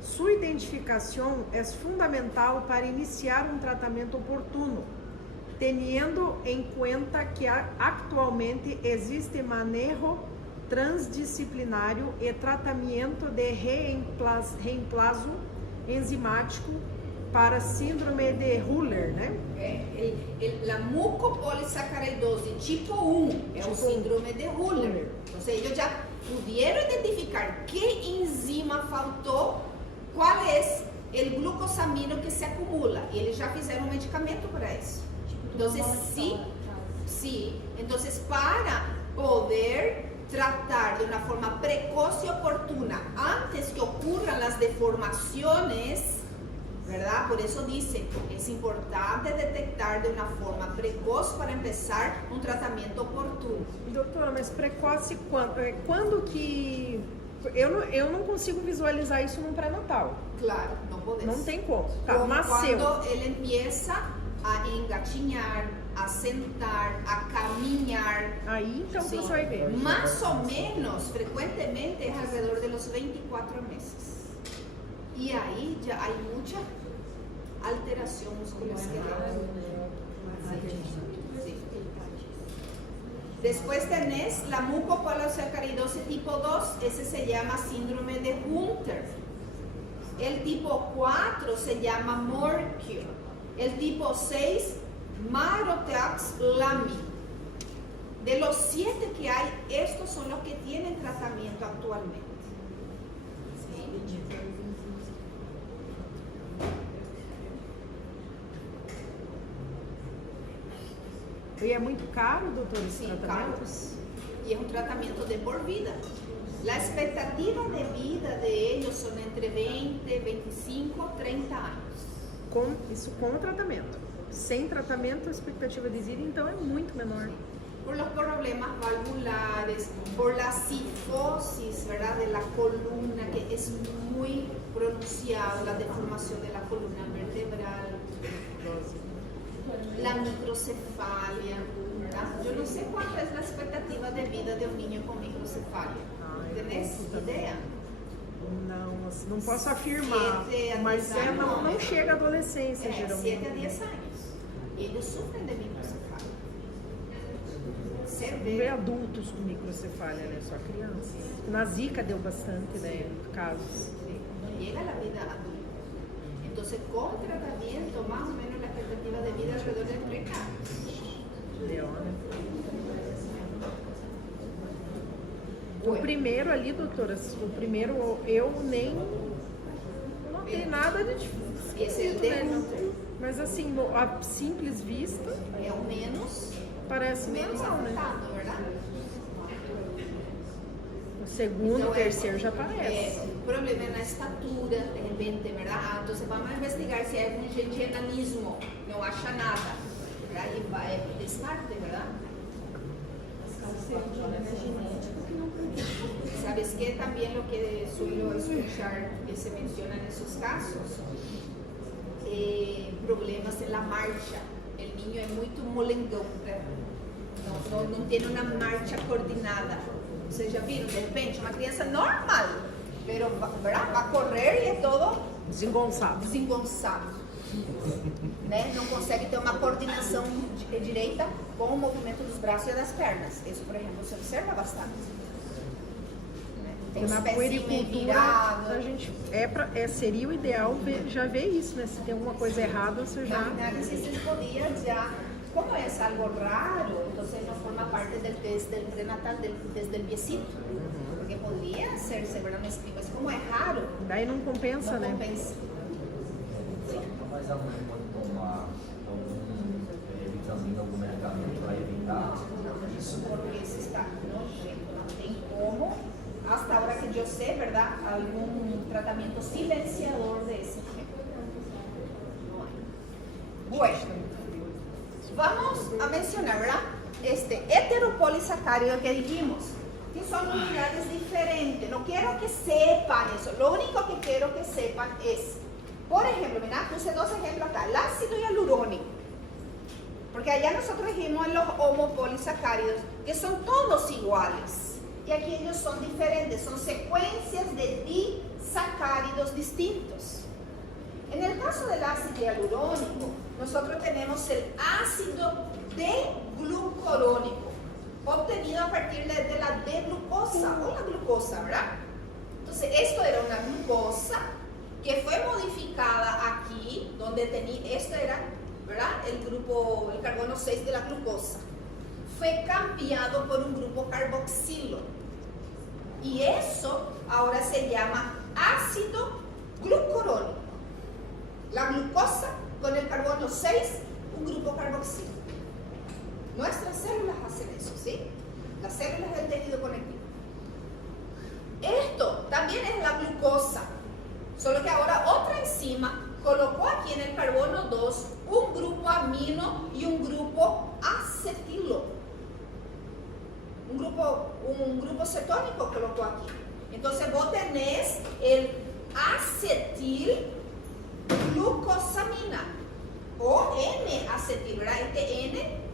Su identificación es fundamental para iniciar un tratamiento oportuno, teniendo en cuenta que actualmente existe manejo transdisciplinário e tratamento de reemplazo enzimático para síndrome de Hüller, né? La mucopolissacaridose tipo 1 é o síndrome de Hüller. Então, eles já puderam identificar que enzima faltou, qual é o glucosamino que se acumula. E eles já fizeram um medicamento para isso. Então, sim. Então, para poder tratar de una forma precoz y oportuna antes que ocurran las deformaciones, ¿verdad? Por eso dice, es importante detectar de una forma precoz para empezar un tratamiento oportuno. Doutora, mas precoce quando que... Eu não consigo visualizar isso num pré-natal. Claro, não podemos. Não tem como. Tá, nasceu. Quando ele empieza a engatinhar, a sentar, a caminhar. Aí então Sim. você vai ver. Más o menos, frecuentemente es alrededor de los 24 meses. Y ahí ya hay mucha alteración musculoesquelética. Sí. Después tenés la mucopolissacaridose tipo 2, ese se llama síndrome de Hunter. El tipo 4 se llama Morquio. El tipo 6, Maroteaux-Lamy. De los 7 que hay, estos son los que tienen tratamiento actualmente. ¿Sí? E é muito caro, doutor, esse Sí, tratamento? caros. Y es un tratamiento de por vida. La expectativa de vida de ellos son entre 20, 25, 30 años. Isso com o tratamento. Sem tratamento, a expectativa de vida, então, é muito menor. Por los problemas valvulares, por la cifosis, ¿verdad? De la columna, que es muy pronunciada, la deformación de la columna vertebral, la microcefalia, ¿verdad? Yo no sé cuánto es la expectativa de vida de un niño con microcefalia. ¿Tenés idea? Não posso afirmar, 7 a 10 mas anos. não chega à adolescência, geralmente. 7 a 10 años. Ellos sufren de microcefalia. Não vê adultos com microcefalia, né? Só crianças. Na Zika deu bastante, né? Casos. Llega a la vida adulta. Entonces, con tratamiento, más o menos la expectativa de vida alrededor de 30 años. Deu, né? O primeiro ali, doutora, o primeiro eu nem notei nada de diferente. Esse é o de Mas assim, a simples vista, é o menos parece normal, né? afetado, verdade? O segundo, Então, o terceiro já parece. O problema é na estatura, de repente, verdade? Então, vamos investigar se é um enanismo, não acha nada, verdade? E vai descarte, verdade? ¿Sabes qué? También lo que suelo escuchar que se menciona en esos casos, problemas en la marcha. El niño es muy molengão, né? Não tem uma marcha coordenada. Vocês já viram, de repente, uma criança normal, pero, ¿verdad? Va a correr e é todo desengonçado. Né? Não consegue ter uma coordenação direita com o movimento dos braços e das pernas. Isso, por exemplo, se observa bastante. Tem Na puericultura, a gente seria o ideal já ver isso, né? Se tem alguma coisa errada, você já... Na análise se podia já, como é algo raro, então não forma parte do teste del prenatal, del teste del piecito, porque poderia ser seguramente, mas como é raro, daí não compensa, não né? compensa. Mas a mãe pode tomar algum vitamina, algum medicamento para evitar isso? Porque se está nojento, não tem como, hasta ahora que eu sei, verdade, algum tratamento silenciador desse tipo. Não é. Bueno, vamos mencionar, ¿verdad? Heteropolisacárido que dijimos, que son unidades diferentes. No quiero que sepan eso. Lo único que quiero que sepan es, por ejemplo, mira, puse dos ejemplos acá, el ácido y el urónico. Porque allá nosotros dijimos en los homopolisacáridos que son todos iguales. Y aquí ellos son diferentes, son secuencias de disacáridos distintos. En el caso del ácido hialurónico, nosotros tenemos el ácido D-glucurónico, obtenido a partir de la D-glucosa o la glucosa, ¿verdad? Entonces, esto era una glucosa que fue modificada aquí, donde tenía, esto era, ¿verdad? El carbono 6 de la glucosa. Fue cambiado por un grupo carboxilo. Y eso ahora se llama ácido glucurónico. La glucosa con el carbono 6, un grupo carboxilo. Nuestras células hacen eso, ¿sí? Las células del tejido conectivo. Esto también es la glucosa, solo que ahora otra enzima colocó aquí en el carbono 2 un grupo amino y un grupo acetilo. Un grupo cetónico colocó aquí. Entonces vos tenés el acetilglucosamina o N-acetil, ¿verdad? Este N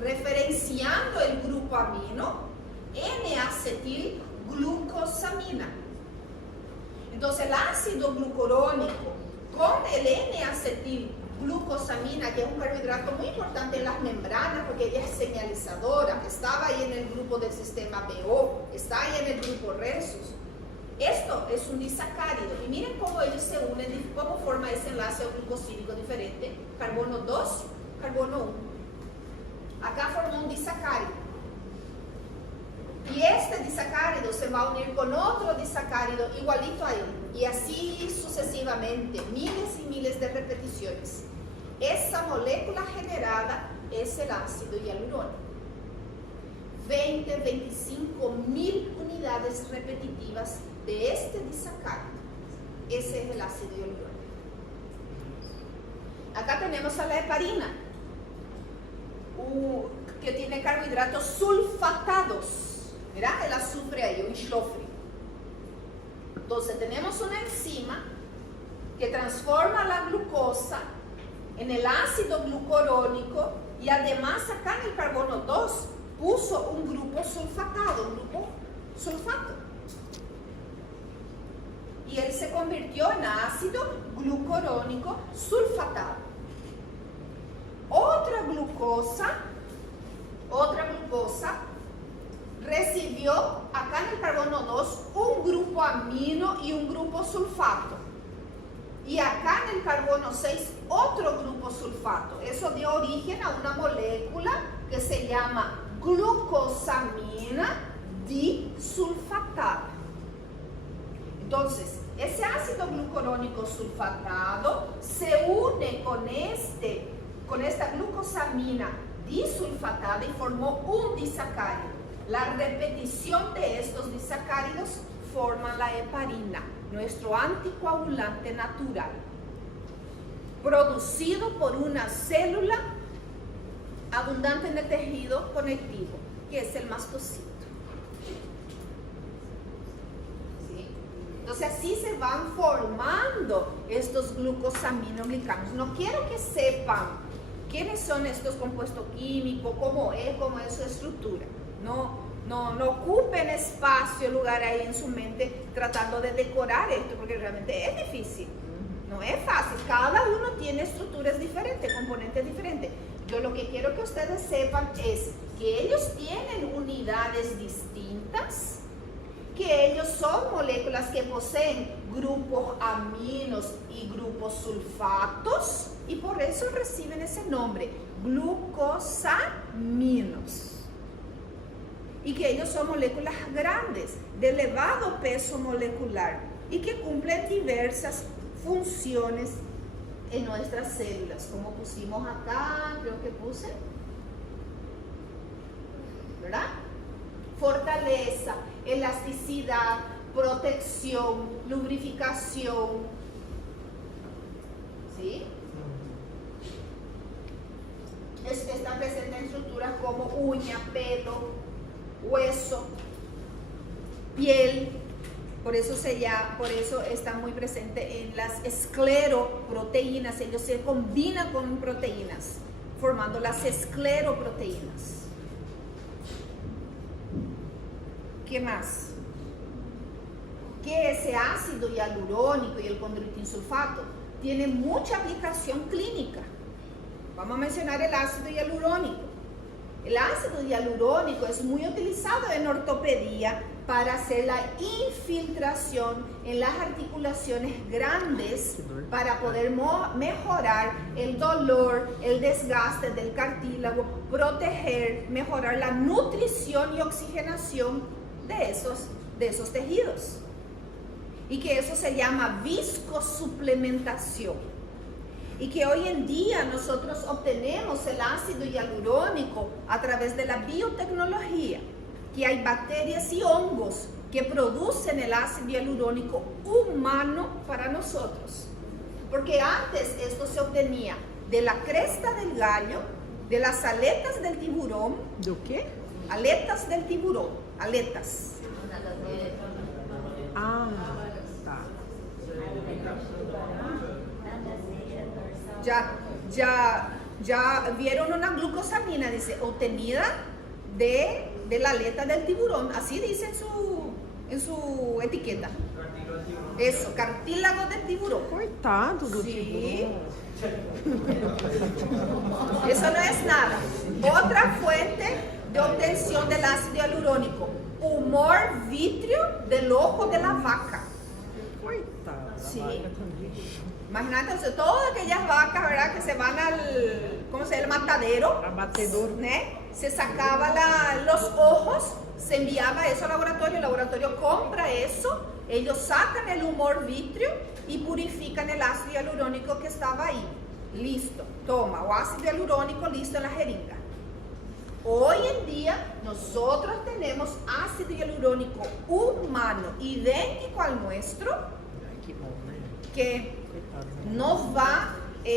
referenciando el grupo amino, N-acetilglucosamina. Entonces el ácido glucurónico con el N-acetilglucosamina, que es un carbohidrato muy importante en las membranas porque ella es señalizadora, estaba ahí en el grupo del sistema BO, está ahí en el grupo Rhesus. Esto es un disacárido y miren cómo ellos se unen, cómo forma ese enlace glucosídico diferente, carbono 2, carbono 1. Acá formó un disacárido. Y este disacárido se va a unir con otro disacárido igualito a él. Y así sucesivamente, miles y miles de repeticiones. Esa molécula generada es el ácido hialurónico. 25.000 unidades repetitivas de este disacárido. Ese es el ácido hialurónico. Acá tenemos a la heparina, que tiene carbohidratos sulfatados. Mira el azufre ahí, un xilofre. Entonces tenemos una enzima que transforma la glucosa en el ácido glucurónico y además acá en el carbono 2 puso un grupo sulfatado, un grupo sulfato. Y él se convirtió en ácido glucurónico sulfatado. Otra glucosa recibió acá en el carbono 2 un grupo amino y un grupo sulfato. Y acá en el carbono 6 otro grupo sulfato. Eso dio origen a una molécula que se llama glucosamina disulfatada. Entonces, ese ácido glucurónico sulfatado se une con esta glucosamina disulfatada y formó un disacárido. La repetición de estos disacáridos forma la heparina, nuestro anticoagulante natural, producido por una célula abundante en el tejido conectivo, que es el mastocito. ¿Sí? Entonces así se van formando estos glucosaminoglicanos. No quiero que sepan quiénes son estos compuestos químicos, cómo es su estructura. No ocupen espacio, lugar ahí en su mente tratando de decorar esto, porque realmente es difícil. No es fácil. Cada uno tiene estructuras diferentes, componentes diferentes. Yo lo que quiero que ustedes sepan es que ellos tienen unidades distintas, que ellos son moléculas que poseen grupos aminos y grupos sulfatos, y por eso reciben ese nombre, glucosaminos. Y que ellos son moléculas grandes, de elevado peso molecular, y que cumplen diversas funciones en nuestras células, como pusimos acá, creo que puse, ¿verdad? Fortaleza, elasticidad, protección, lubrificación, ¿sí? Está presente en su uña, pelo, hueso, piel. Por eso está muy presente en las escleroproteínas. Ellos se combinan con proteínas, formando las escleroproteínas. ¿Qué más? Que ese ácido hialurónico y el condroitinsulfato tiene mucha aplicación clínica. Vamos a mencionar el ácido hialurónico. El ácido hialurónico es muy utilizado en ortopedia para hacer la infiltración en las articulaciones grandes para poder mejorar el dolor, el desgaste del cartílago, proteger, mejorar la nutrición y oxigenación de esos tejidos. Y que eso se llama viscosuplementación. Y que hoy en día nosotros obtenemos el ácido hialurónico a través de la biotecnología, que hay bacterias y hongos que producen el ácido hialurónico humano para nosotros. Porque antes esto se obtenía de la cresta del gallo, de las aletas del tiburón. ¿De qué? Aletas del tiburón, aletas. Ah, tá. Ya vieron una glucosamina, dice, obtenida de la aleta del tiburón, así dice en su etiqueta. Eso, cartílago del tiburón. Coitado do Sí. tiburão. Eso no es nada. Otra fuente de obtención del ácido hialurónico, humor vítreo del ojo de la vaca. Coitada da Sí. vaca também. Imagínate, o sea, todas aquellas vacas, ¿verdad? Que se van ¿cómo se llama? El matadero. Abatedouro. ¿né? Se sacaba los ojos, se enviaba eso al laboratorio, el laboratorio compra eso, ellos sacan el humor vítreo y purifican el ácido hialurónico que estaba ahí. Listo, toma, o ácido hialurónico listo en la jeringa. Hoy en día nosotros tenemos ácido hialurónico humano idéntico al nuestro, Ai, que bom, né? que Coitado. no va a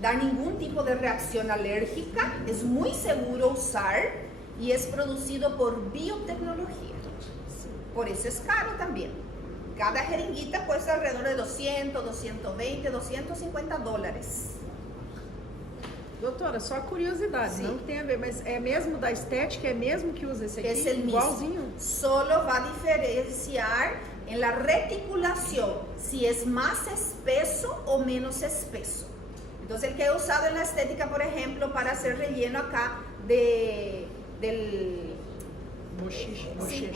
dar ningún tipo de reacción alérgica, es muy seguro usar y es producido por biotecnología. Por eso es caro también. Cada jeringuita cuesta alrededor de 200, 220, 250 dólares. Doutora, só curiosidade, Sim. não tem a ver, mas é mesmo da estética, é mesmo que usa esse aqui? Es el mismo. Igualzinho? Solo va a diferenciar en la reticulación si es más espeso o menos espeso. Entonces el que he usado en la estética, por ejemplo, para hacer relleno acá del Bochecha. sí,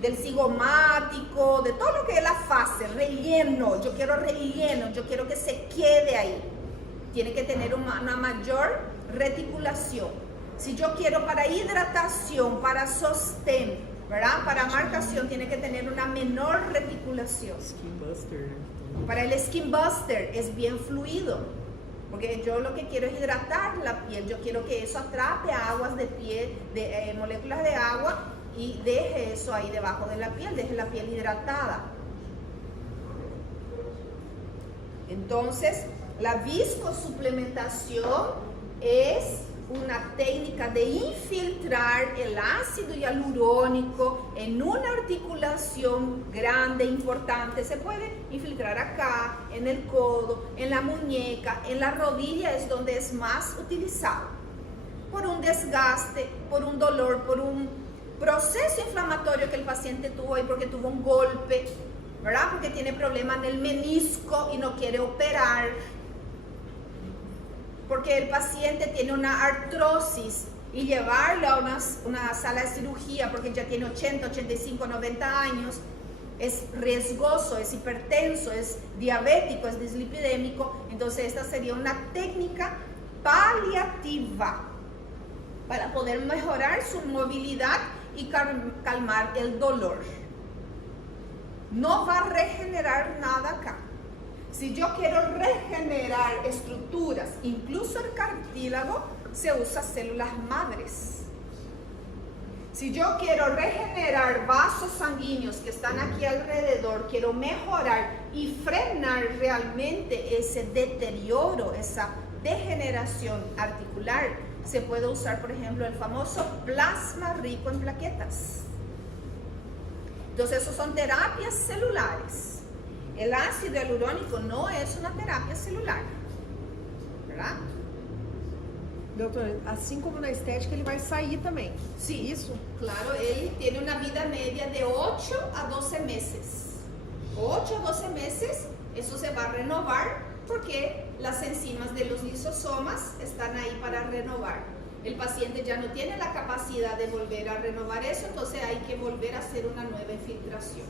del cigomático, de todo lo que es la fase, relleno, yo quiero que se quede ahí. Tiene que tener una mayor reticulación. Si yo quiero para hidratación, para sostén, ¿verdad? Para marcación, tiene que tener una menor reticulación. Skin Buster, né? Para el Skin Buster es bien fluido, porque yo lo que quiero es hidratar la piel. Yo quiero que eso atrape aguas de piel, moléculas de agua, y deje eso ahí debajo de la piel, deje la piel hidratada. Entonces, la viscosuplementación es una técnica de infiltrar el ácido hialurónico en una articulación grande, importante. Se puede infiltrar acá, en el codo, en la muñeca, en la rodilla es donde es más utilizado. Por un desgaste, por un dolor, por un proceso inflamatorio que el paciente tuvo ahí porque tuvo un golpe, ¿verdad? Porque tiene problema en el menisco y no quiere operar. Porque el paciente tiene una artrosis y llevarlo a una sala de cirugía porque ya tiene 80, 85, 90 años es riesgoso, es hipertenso, es diabético, es dislipidémico. Entonces esta sería una técnica paliativa para poder mejorar su movilidad y calmar el dolor. No va a regenerar nada acá. Si yo quiero regenerar estructuras, incluso el cartílago, se usa células madres. Si yo quiero regenerar vasos sanguíneos que están aquí alrededor, quiero mejorar y frenar realmente ese deterioro, esa degeneración articular, se puede usar, por ejemplo, el famoso plasma rico en plaquetas. Entonces, esos son terapias celulares. El ácido hialurónico no es una terapia celular, ¿verdad? Doutor, assim como na estética, ele vai sair também. Sí, Isso? claro, él tiene una vida media de 8 a 12 meses. 8 a 12 meses, eso se va a renovar porque las enzimas de los lisosomas están ahí para renovar. El paciente ya no tiene la capacidad de volver a renovar eso, entonces hay que volver a hacer una nueva infiltración.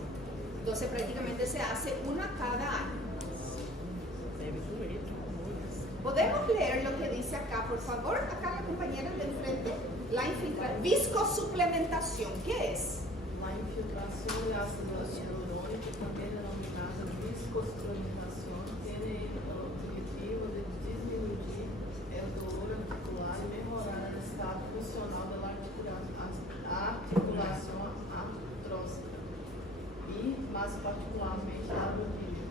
Entonces prácticamente se hace una cada año. ¿Podemos leer lo que dice acá, por favor? Acá la compañera de enfrente. La infiltración. Viscosuplementación, ¿qué es? La infiltración de ácido hialurónico, también denominada viscosuplementación, tiene el objetivo de disminuir el dolor articular y mejorar el estado funcional de la articulación artrósica y, más particularmente, la rodilla.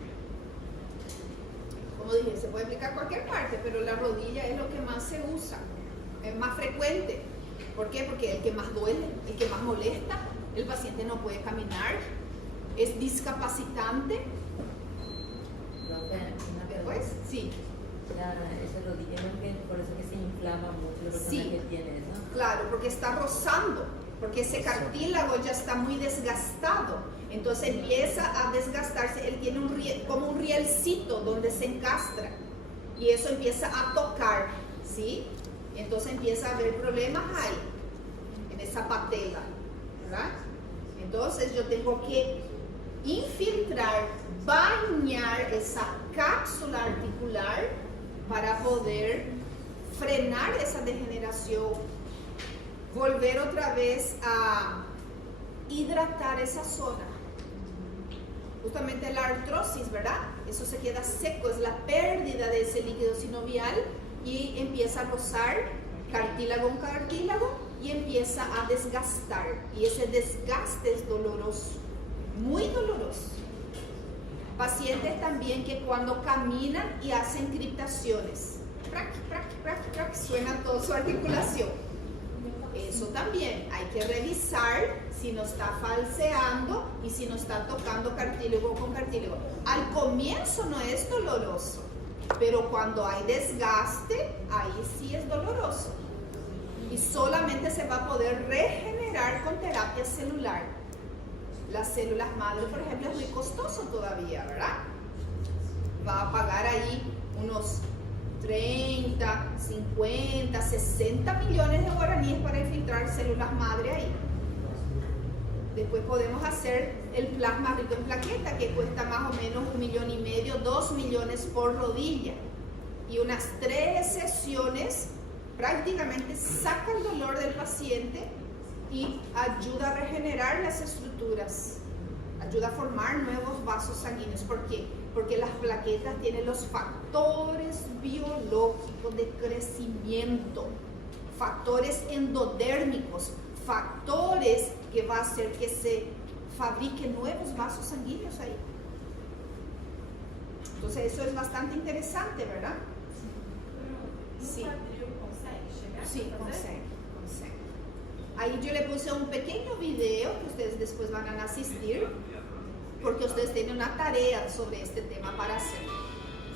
Como dije, se puede aplicar cualquier parte, pero la rodilla es lo que más se usa, es más frecuente. ¿Por qué? Porque es el que más duele, el que más molesta, el paciente no puede caminar, es discapacitante. Después, sí. Esa rodilla no es por eso que se inflama mucho la persona Sí. que tiene eso. Claro, porque está rozando, porque ese cartílago ya está muy desgastado, entonces empieza a desgastarse, él tiene como un rielcito donde se encastra y eso empieza a tocar, ¿sí? Entonces empieza a haber problemas ahí, en esa patela, ¿verdad? Entonces yo tengo que infiltrar, bañar esa cápsula articular para poder frenar esa degeneración, volver otra vez a hidratar esa zona. Justamente la artrosis, ¿verdad? Eso se queda seco, es la pérdida de ese líquido sinovial y empieza a rozar cartílago con cartílago y empieza a desgastar. Y ese desgaste es doloroso, muy doloroso. Pacientes también que cuando caminan y hacen criptaciones, crack, crack, crack, crack, suena toda su articulación. Eso también hay que revisar si no está falseando y si no está tocando cartílago con cartílago. Al comienzo no es doloroso, pero cuando hay desgaste, ahí sí es doloroso. Y solamente se va a poder regenerar con terapia celular. Las células madre, por ejemplo, es muy costoso todavía, ¿verdad? Va a pagar ahí unos 30, 50, 60 millones de guaraníes para infiltrar células madre ahí. Después podemos hacer el plasma rico en plaqueta, que cuesta más o menos 1,5 millones, 2 millones por rodilla. Y unas 3 sesiones prácticamente saca el dolor del paciente y ayuda a regenerar las estructuras, ayuda a formar nuevos vasos sanguíneos. ¿Por qué? Porque las plaquetas tienen los factores biológicos de crecimiento, factores endodérmicos, factores que va a hacer que se fabriquen nuevos vasos sanguíneos ahí. Entonces eso es bastante interesante, ¿verdad? Sí. Sí, consegue. Ahí yo le puse un pequeño video que ustedes después van a asistir, porque ustedes tienen una tarea sobre este tema para hacer,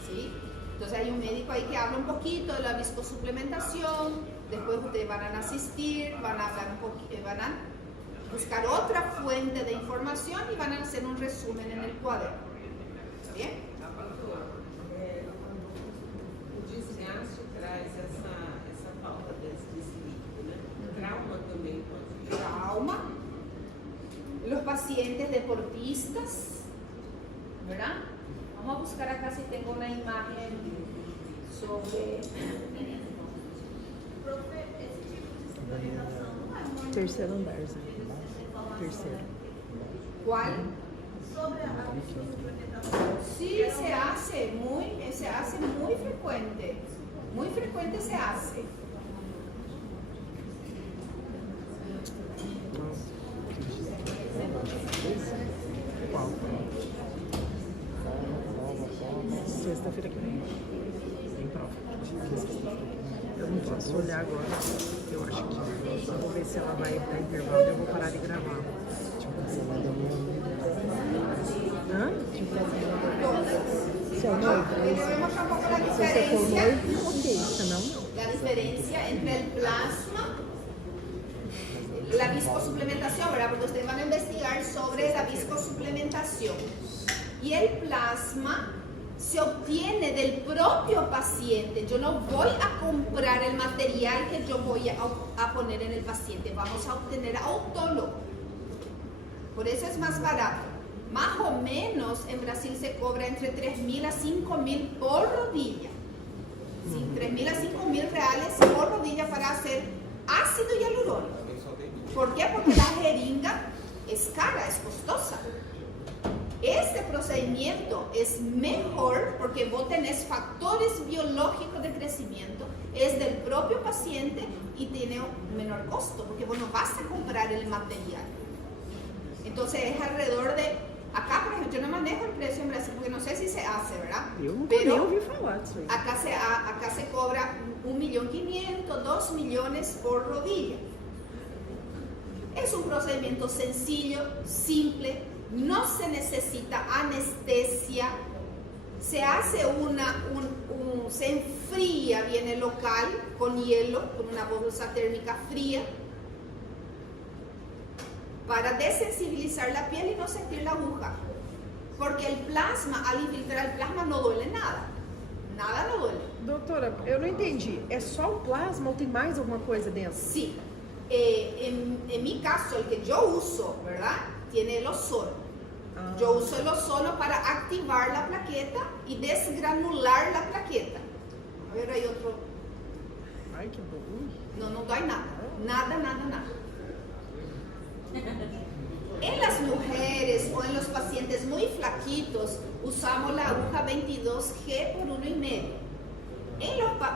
¿sí? Entonces hay un médico ahí que habla un poquito de la viscosuplementación, después ustedes van a asistir, van a hablar un poquito, van a buscar otra fuente de información y van a hacer un resumen en el cuaderno. ¿Está bien? O desgaste traz essa falta desse líquido, né? Trauma também pode. Trauma. Los pacientes deportistas, ¿verdad? Vamos a buscar acá si tengo una imagen sobre... Terceiro andar, Zé. Terceiro. ¿Cuál? Sí, se hace muy frecuente. Muy frecuente se hace. Sexta-feira que vem. Tem prova. Sexta-feira. Eu não tô. Posso olhar agora? Eu acho que. Vou ver se ela vai dar intervalo e eu vou parar de gravar. Hã? Se é o noivo? Vemos un poco la Se você for diferencia. noivo, ok, senão. La diferencia entre el plasma, la viscosuplementación, ¿verdad? Porque ustedes van a investigar sobre la viscosuplementación. Y el plasma se obtiene del propio paciente. Yo no voy a comprar el material que yo voy a poner en el paciente. Vamos a obtener autólogo. Por eso es más barato. Más o menos en Brasil se cobra entre 3.000 a 5.000 por rodilla. Sí, 3.000 a 5.000 reales por rodilla para hacer ácido hialurónico. ¿Por qué? Porque la jeringa es cara, es costosa. Este procedimiento es mejor porque vos tenés factores biológicos de crecimiento, es del propio paciente y tiene un menor costo porque vos no vas a comprar el material. Entonces es alrededor de, acá por ejemplo, yo no manejo el precio en Brasil porque no sé si se hace, ¿verdad? Eu nunca nem Pero ouvi falar disso aí. acá se cobra 1.500.000, 2 millones por rodilla. Es un procedimiento sencillo, simple, no se necesita anestesia, se hace se enfría bien el local con hielo, con una bolsa térmica fría, para desensibilizar la piel y no sentir la aguja. Porque el plasma, al infiltrar el plasma, no duele nada. Nada no duele. Doutora, eu não entendi. É só o plasma ou tem mais alguma coisa dentro? Sí. En mi caso, el que yo uso, ¿verdad? Tiene el ozono. Yo uso el ozono para activar la plaqueta y desgranular la plaqueta. A ver, hay otro. Ai, que bom. No hay nada. Nada. En las mujeres o en los pacientes muy flaquitos, usamos la aguja 22G por 1,5.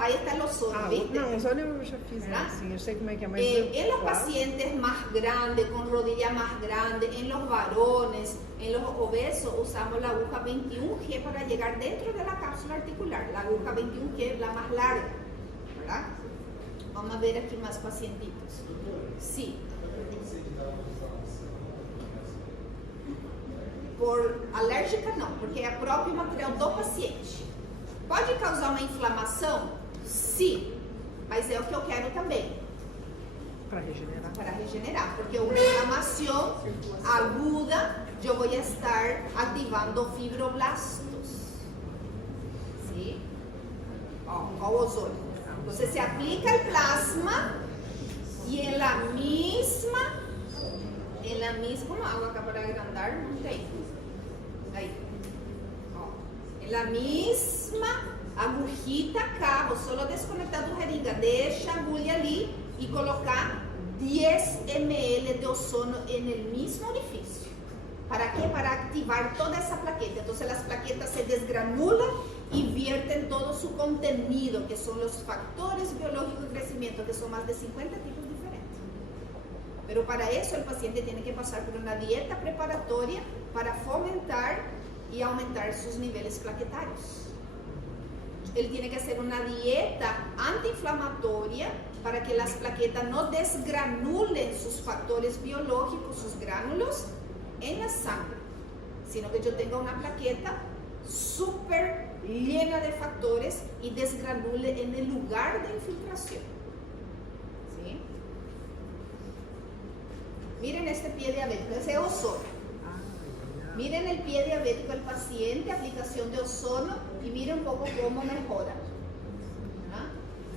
Ahí está el ozono, ¿viste? Não, os olhos eu já fiz, ¿Verdad? assim, eu sei como é que é, mas... En los pacientes más grandes, con rodilla más grande, en los varones, en los obesos, usamos la aguja 21G para llegar dentro de la cápsula articular. La aguja 21G es la más larga, ¿verdad? Vamos a ver aquí más pacientitos. Sí. Por alérgica não, porque é próprio material do paciente. Pode causar uma inflamação? Sim, mas é o que eu quero também. Para regenerar. Para regenerar, porque uma inflamação aguda, eu vou estar ativando fibroblastos. ¿Sí? Ó o ozônio. Você se aplica o plasma e en la misma, como hago acá para agrandar? Não tem. Ahí. En la misma agujita acá, vos solo desconectar tu jeringa, deixa a agulha ali y colocar 10 ml de ozono en el mismo orificio. ¿Para qué? Para activar toda esa plaqueta. Entonces las plaquetas se desgranulan y vierten todo su contenido, que son los factores biológicos de crecimiento, que son más de 50 tipos diferentes. Pero para eso el paciente tiene que pasar por una dieta preparatoria para fomentar y aumentar sus niveles plaquetarios. Él tiene que hacer una dieta antiinflamatoria para que las plaquetas no desgranulen sus factores biológicos, sus gránulos, en la sangre, sino que yo tenga una plaqueta súper llena de factores y desgranule en el lugar de infiltración. ¿Sí? Miren este pie diabético, ese es ozono. Miren el pie diabético del paciente, aplicación de ozono, y miren un poco cómo mejora. ¿Ah?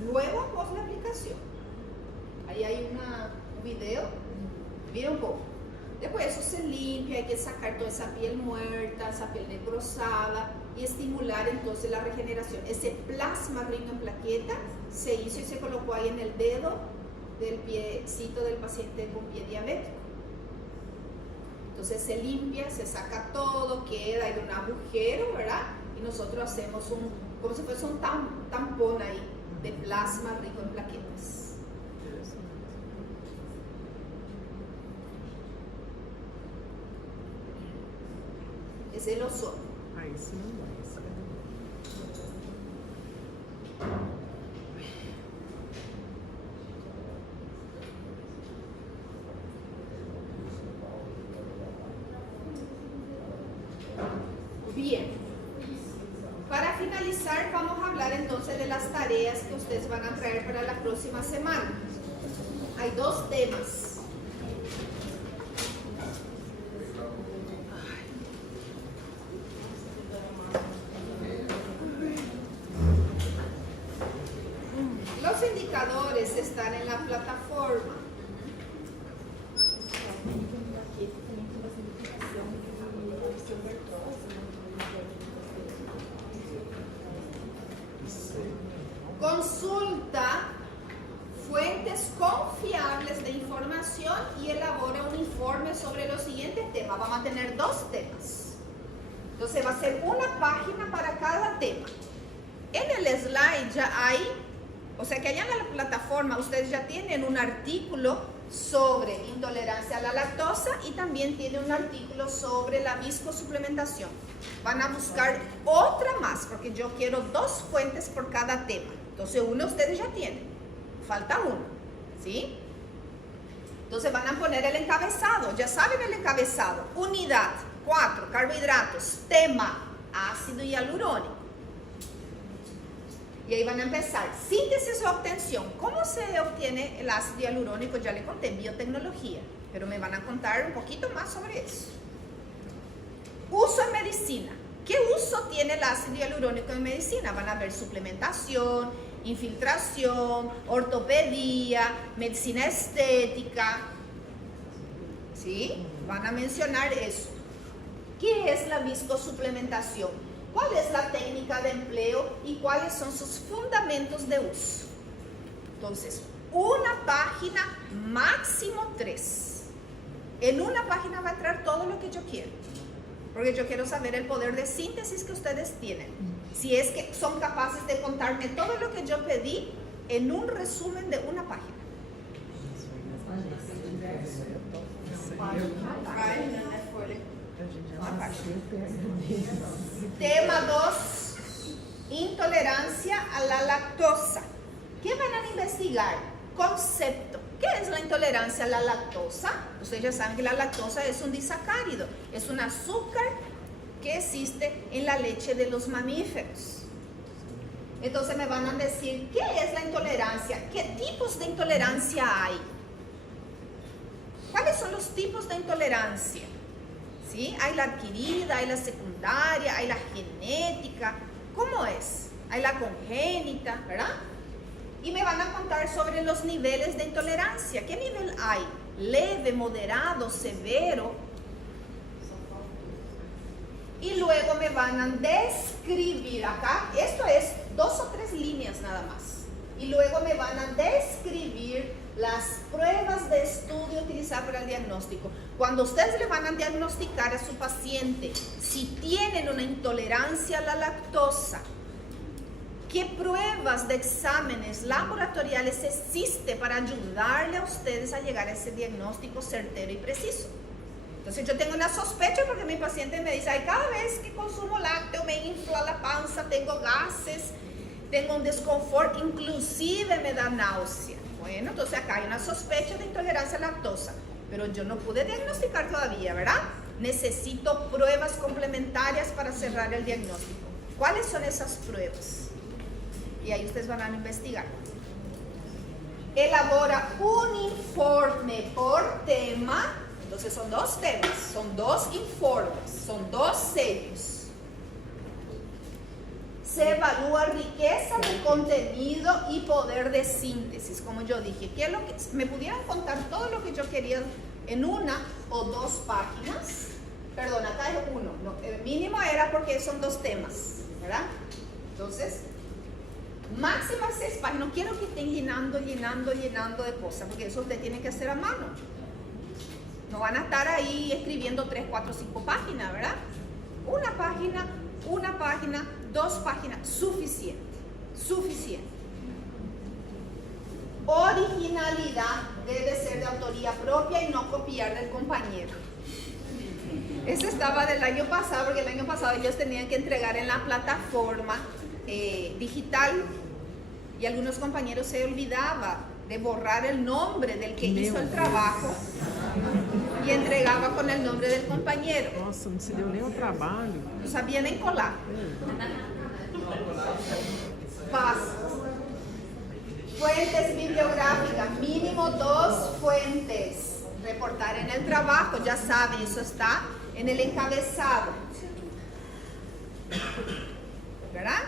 Luego, post la aplicación. Ahí hay un video. Miren un poco. Después eso se limpia, hay que sacar toda esa piel muerta, esa piel necrosada y estimular entonces la regeneración. Ese plasma rico en plaqueta se hizo y se colocó ahí en el dedo del piecito del paciente con pie diabético. Entonces se limpia, se saca todo, queda hay un agujero, ¿verdad? Y nosotros hacemos como si fuese un tampón ahí de plasma rico en plaquetas. Es el ozono. Aí sim não vai. entonces de las tareas que ustedes van a traer para la próxima semana. Hay 2 temas. Los indicadores están en la plataforma. Consulta fuentes confiables de información y elabora un informe sobre los siguientes temas. Vamos a tener 2 temas. Entonces va a ser una página para cada tema. En el slide ya hay, o sea que allá en la plataforma ustedes ya tienen un artículo sobre intolerancia a la lactosa y también tienen un artículo sobre la viscosuplementación. Van a buscar otra más porque yo quiero 2 fuentes por cada tema. Entonces uno ustedes ya tienen, falta uno, ¿sí? Entonces van a poner el encabezado, ya saben el encabezado, unidad 4, carbohidratos, tema, ácido hialurónico. Y ahí van a empezar, síntesis o obtención. ¿Cómo se obtiene el ácido hialurónico? Ya le conté, biotecnología, pero me van a contar un poquito más sobre eso. Uso en medicina. ¿Qué uso tiene el ácido hialurónico en medicina? Van a ver suplementación, infiltración, ortopedia, medicina estética. ¿Sí? Van a mencionar eso. ¿Qué es la viscosuplementación? ¿Cuál es la técnica de empleo y cuáles son sus fundamentos de uso? Entonces, una página, máximo 3. En una página va a entrar todo lo que yo quiero. Porque yo quiero saber el poder de síntesis que ustedes tienen. Si es que son capaces de contarme todo lo que yo pedí en un resumen de una página. Tema 2, intolerancia a la lactosa. ¿Qué van a investigar? Concepto. ¿Qué es la intolerancia a la lactosa? Ustedes ya saben que la lactosa es un disacárido, es un azúcar que existe en la leche de los mamíferos. Entonces me van a decir, ¿qué es la intolerancia? ¿Qué tipos de intolerancia hay? ¿Cuáles son los tipos de intolerancia? ¿Sí? Hay la adquirida, hay la secundaria, hay la genética. ¿Cómo es? Hay la congénita, ¿verdad? Y me van a contar sobre los niveles de intolerancia. ¿Qué nivel hay? Leve, moderado, severo. Y luego me van a describir acá, esto es 2 o 3 líneas nada más. Y luego me van a describir las pruebas de estudio utilizadas para el diagnóstico. Cuando ustedes le van a diagnosticar a su paciente si tienen una intolerancia a la lactosa, ¿qué pruebas de exámenes laboratoriales existe para ayudarle a ustedes a llegar a ese diagnóstico certero y preciso? Entonces yo tengo una sospecha porque mi paciente me dice, ay, cada vez que consumo lácteo me infla la panza, tengo gases, tengo un desconfort, inclusive me da náusea. Bueno, entonces acá hay una sospecha de intolerancia a lactosa, pero yo no pude diagnosticar todavía, ¿verdad? Necesito pruebas complementarias para cerrar el diagnóstico. ¿Cuáles son esas pruebas? Y ahí ustedes van a investigar. Elabora un informe por tema. Entonces son 2 temas, son 2 informes, son 2 sellos. Se evalúa riqueza de contenido y poder de síntesis. Como yo dije, ¿qué es lo que me pudieran contar todo lo que yo quería en 1 o 2 páginas? Perdón, acá es 1. No, el mínimo era porque son 2 temas, ¿verdad? Entonces, máximo 6 páginas. No quiero que estén llenando de cosas, porque eso ustedes tienen que hacer a mano. No van a estar ahí escribiendo 3, 4, 5 páginas, ¿verdad? Una página, 2 páginas, suficiente. Originalidad debe ser de autoría propia y no copiar del compañero. Ese estaba del año pasado, porque el año pasado ellos tenían que entregar en la plataforma digital y algunos compañeros se olvidaban de borrar el nombre del que hizo el trabajo e entregava com o nome do companheiro. Nossa, não se deu nem o trabalho. Não sabia nem colar. pasos. Fuentes bibliográficas, mínimo 2 fuentes. Reportar en el trabajo, ya saben, eso está en el encabezado. ¿Verdad?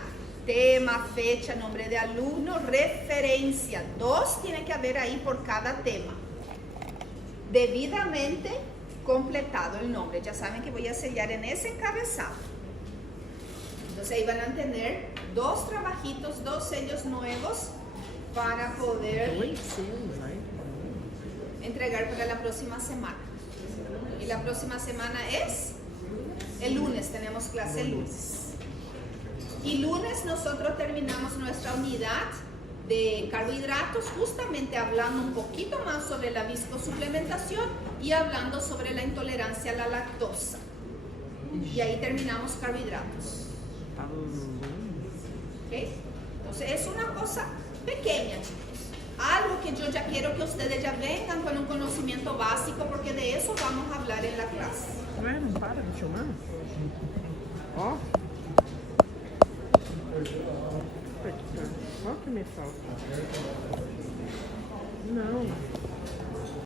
Tema, fecha, nombre de alumno, referencia. 2 tiene que haber ahí por cada tema. Debidamente completado el nombre. Ya saben que voy a sellar en ese encabezado. Entonces ahí van a tener 2 trabajitos, 2 sellos nuevos para poder entregar para la próxima semana. Y la próxima semana es el lunes, tenemos clase el lunes. Y lunes nosotros terminamos nuestra unidad de carbohidratos, justamente hablando un poquito más sobre la viscosuplementación y hablando sobre la intolerancia a la lactosa. Y ahí terminamos carbohidratos. ¿Okay? Entonces es una cosa pequeña, chicos. Algo que yo ya quiero que ustedes ya vengan con un conocimiento básico, porque de eso vamos a hablar en la clase. Ué, não para de filmar? Ó. Ó que me falta. Não.